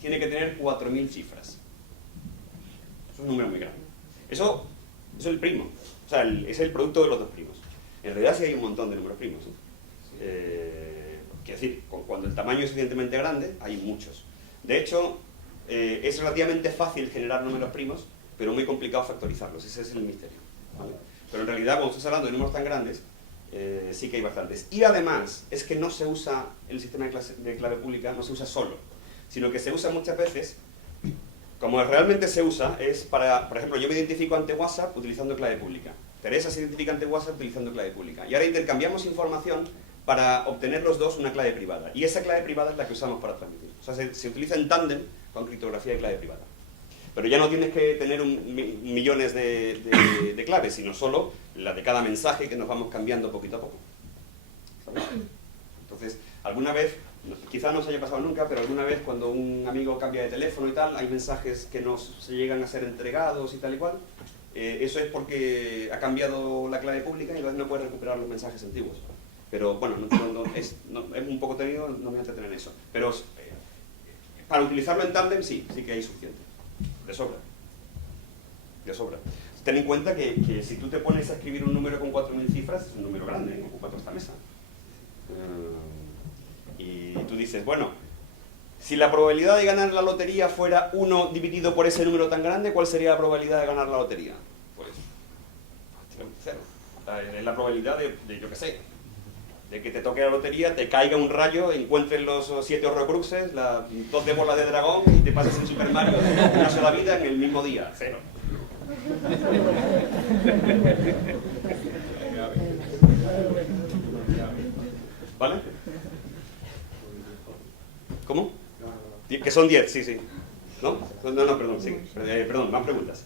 tiene que tener 4.000 cifras. Es un número muy grande. Eso es el primo, o sea, es el producto de los dos primos. En realidad sí hay un montón de números primos. Quiero decir, cuando el tamaño es suficientemente grande, hay muchos. De hecho, es relativamente fácil generar números primos, pero muy complicado factorizarlos. Ese es el misterio, ¿vale? Pero en realidad, cuando estás hablando de números tan grandes, sí que hay bastantes. Y además, es que no se usa el sistema de clave pública, no se usa solo, sino que se usa muchas veces, como realmente se usa, es para, por ejemplo, yo me identifico ante WhatsApp utilizando clave pública. Teresa se identifica ante WhatsApp utilizando clave pública. Y ahora intercambiamos información para obtener los dos una clave privada. Y esa clave privada es la que usamos para transmitir. O sea, se utiliza en tándem con criptografía de clave privada. Pero ya no tienes que tener millones de claves, sino solo la de cada mensaje que nos vamos cambiando poquito a poco. ¿Sabes? Entonces, alguna vez, quizá no os haya pasado nunca, pero alguna vez cuando un amigo cambia de teléfono y tal, hay mensajes que no se llegan a ser entregados y tal y cual. Eso es porque ha cambiado la clave pública y entonces no puede recuperar los mensajes antiguos. Pero bueno, es un poco técnico, no me voy a entretener en eso. Pero para utilizarlo en tándem sí que hay suficiente. De sobra. De sobra. Ten en cuenta que si tú te pones a escribir un número con 4.000 cifras, es un número grande, ocupa toda esta mesa. Y tú dices, bueno, si la probabilidad de ganar la lotería fuera 1 dividido por ese número tan grande, ¿cuál sería la probabilidad de ganar la lotería? Pues 0. Es la probabilidad de yo qué sé, de que te toque la lotería, te caiga un rayo, encuentres los 7 horrocruxes, las 12 bolas de dragón y te pases en Super Mario una sola vida en el mismo día. 0. ¿Vale? ¿Cómo? Que son 10, sí. ¿No? No, perdón, sí. Perdón, más preguntas.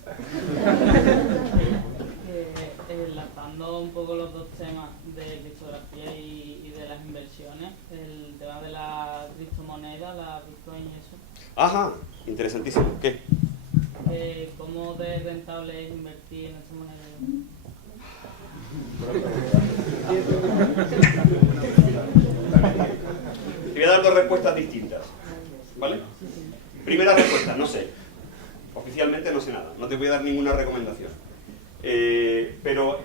Enlazando un poco los dos temas de criptografía y de las inversiones, el tema de la criptomoneda, la Bitcoin y eso. Ajá, interesantísimo. ¿Qué? ¿Cómo de rentable es invertir en esta moneda? Te voy a dar dos respuestas distintas, ¿vale? Primera respuesta, no sé. Oficialmente no sé nada, no te voy a dar ninguna recomendación. Pero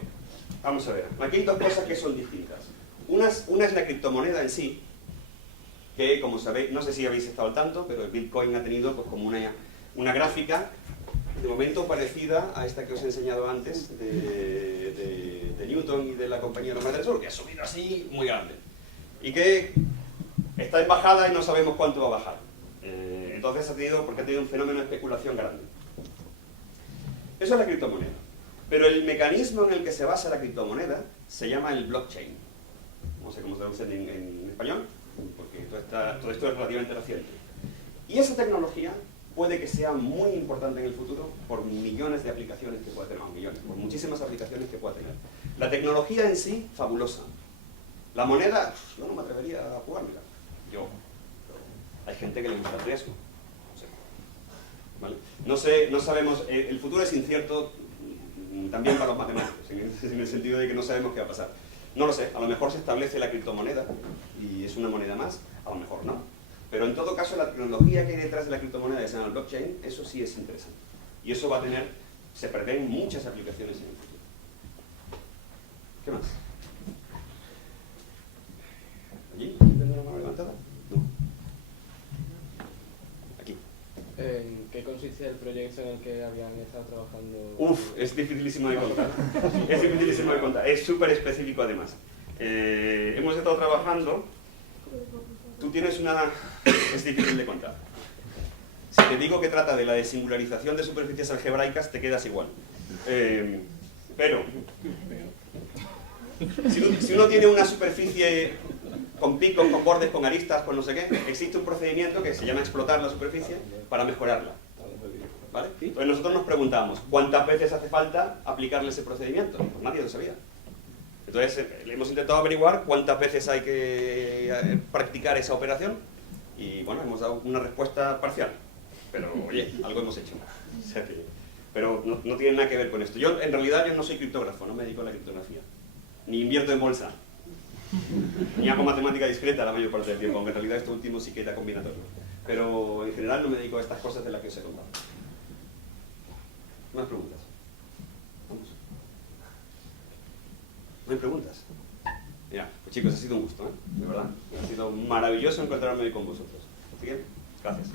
Vamos a ver, aquí hay dos cosas que son distintas. Una es la criptomoneda en sí, que como sabéis, no sé si habéis estado al tanto, pero el Bitcoin ha tenido pues, como una gráfica de momento parecida a esta que os he enseñado antes de Newton y de la compañía de los Mares del Sur, que ha subido así muy grande. Y que está en bajada y no sabemos cuánto va a bajar. Entonces porque ha tenido un fenómeno de especulación grande. Eso es la criptomoneda. Pero el mecanismo en el que se basa la criptomoneda se llama el blockchain. No sé cómo se traduce en español, porque todo esto es relativamente reciente. Y esa tecnología puede que sea muy importante en el futuro por millones de aplicaciones que pueda tener, no, millones, por muchísimas aplicaciones que pueda tener. La tecnología en sí, fabulosa. La moneda, yo no me atrevería a jugármela. Yo. Hay gente que le gusta el riesgo. No sé. ¿Vale? No sabemos, el futuro es incierto también para los matemáticos, en el sentido de que no sabemos qué va a pasar. No lo sé, a lo mejor se establece la criptomoneda y es una moneda más, a lo mejor no. Pero en todo caso la tecnología que hay detrás de la criptomoneda, que se llama el blockchain, eso sí es interesante. Y eso va a tener, se prevén muchas aplicaciones en el futuro. ¿Qué más? ¿Allí? ¿Tendrá una mano levantada? No. Aquí. ¿En qué consiste el proyecto en el que habían estado trabajando? Uf, es dificilísimo de contar. Es dificilísimo de contar. Es súper específico además. Hemos estado trabajando. Tú tienes una... Es difícil de contar. Si te digo que trata de la desingularización de superficies algebraicas, te quedas igual. Pero... Si uno tiene una superficie con picos, con bordes, con aristas, con no sé qué, existe un procedimiento que se llama explotar la superficie para mejorarla. ¿Vale? Entonces nosotros nos preguntamos, ¿cuántas veces hace falta aplicarle ese procedimiento? Pues nadie lo sabía. Entonces hemos intentado averiguar cuántas veces hay que practicar esa operación y bueno, hemos dado una respuesta parcial. Pero oye, algo hemos hecho. O sea pero no tiene nada que ver con esto. En realidad yo no soy criptógrafo, no me dedico a la criptografía. Ni invierto en bolsa. Ni hago matemática discreta la mayor parte del tiempo, aunque en realidad esto último sí que era combinatorio. Pero en general no me dedico a estas cosas de las que os he contado. ¿Más preguntas? Vamos. ¿No hay preguntas? Mira, pues chicos, ha sido un gusto, ¿eh? De verdad. Ha sido maravilloso encontrarme con vosotros. Así que, gracias.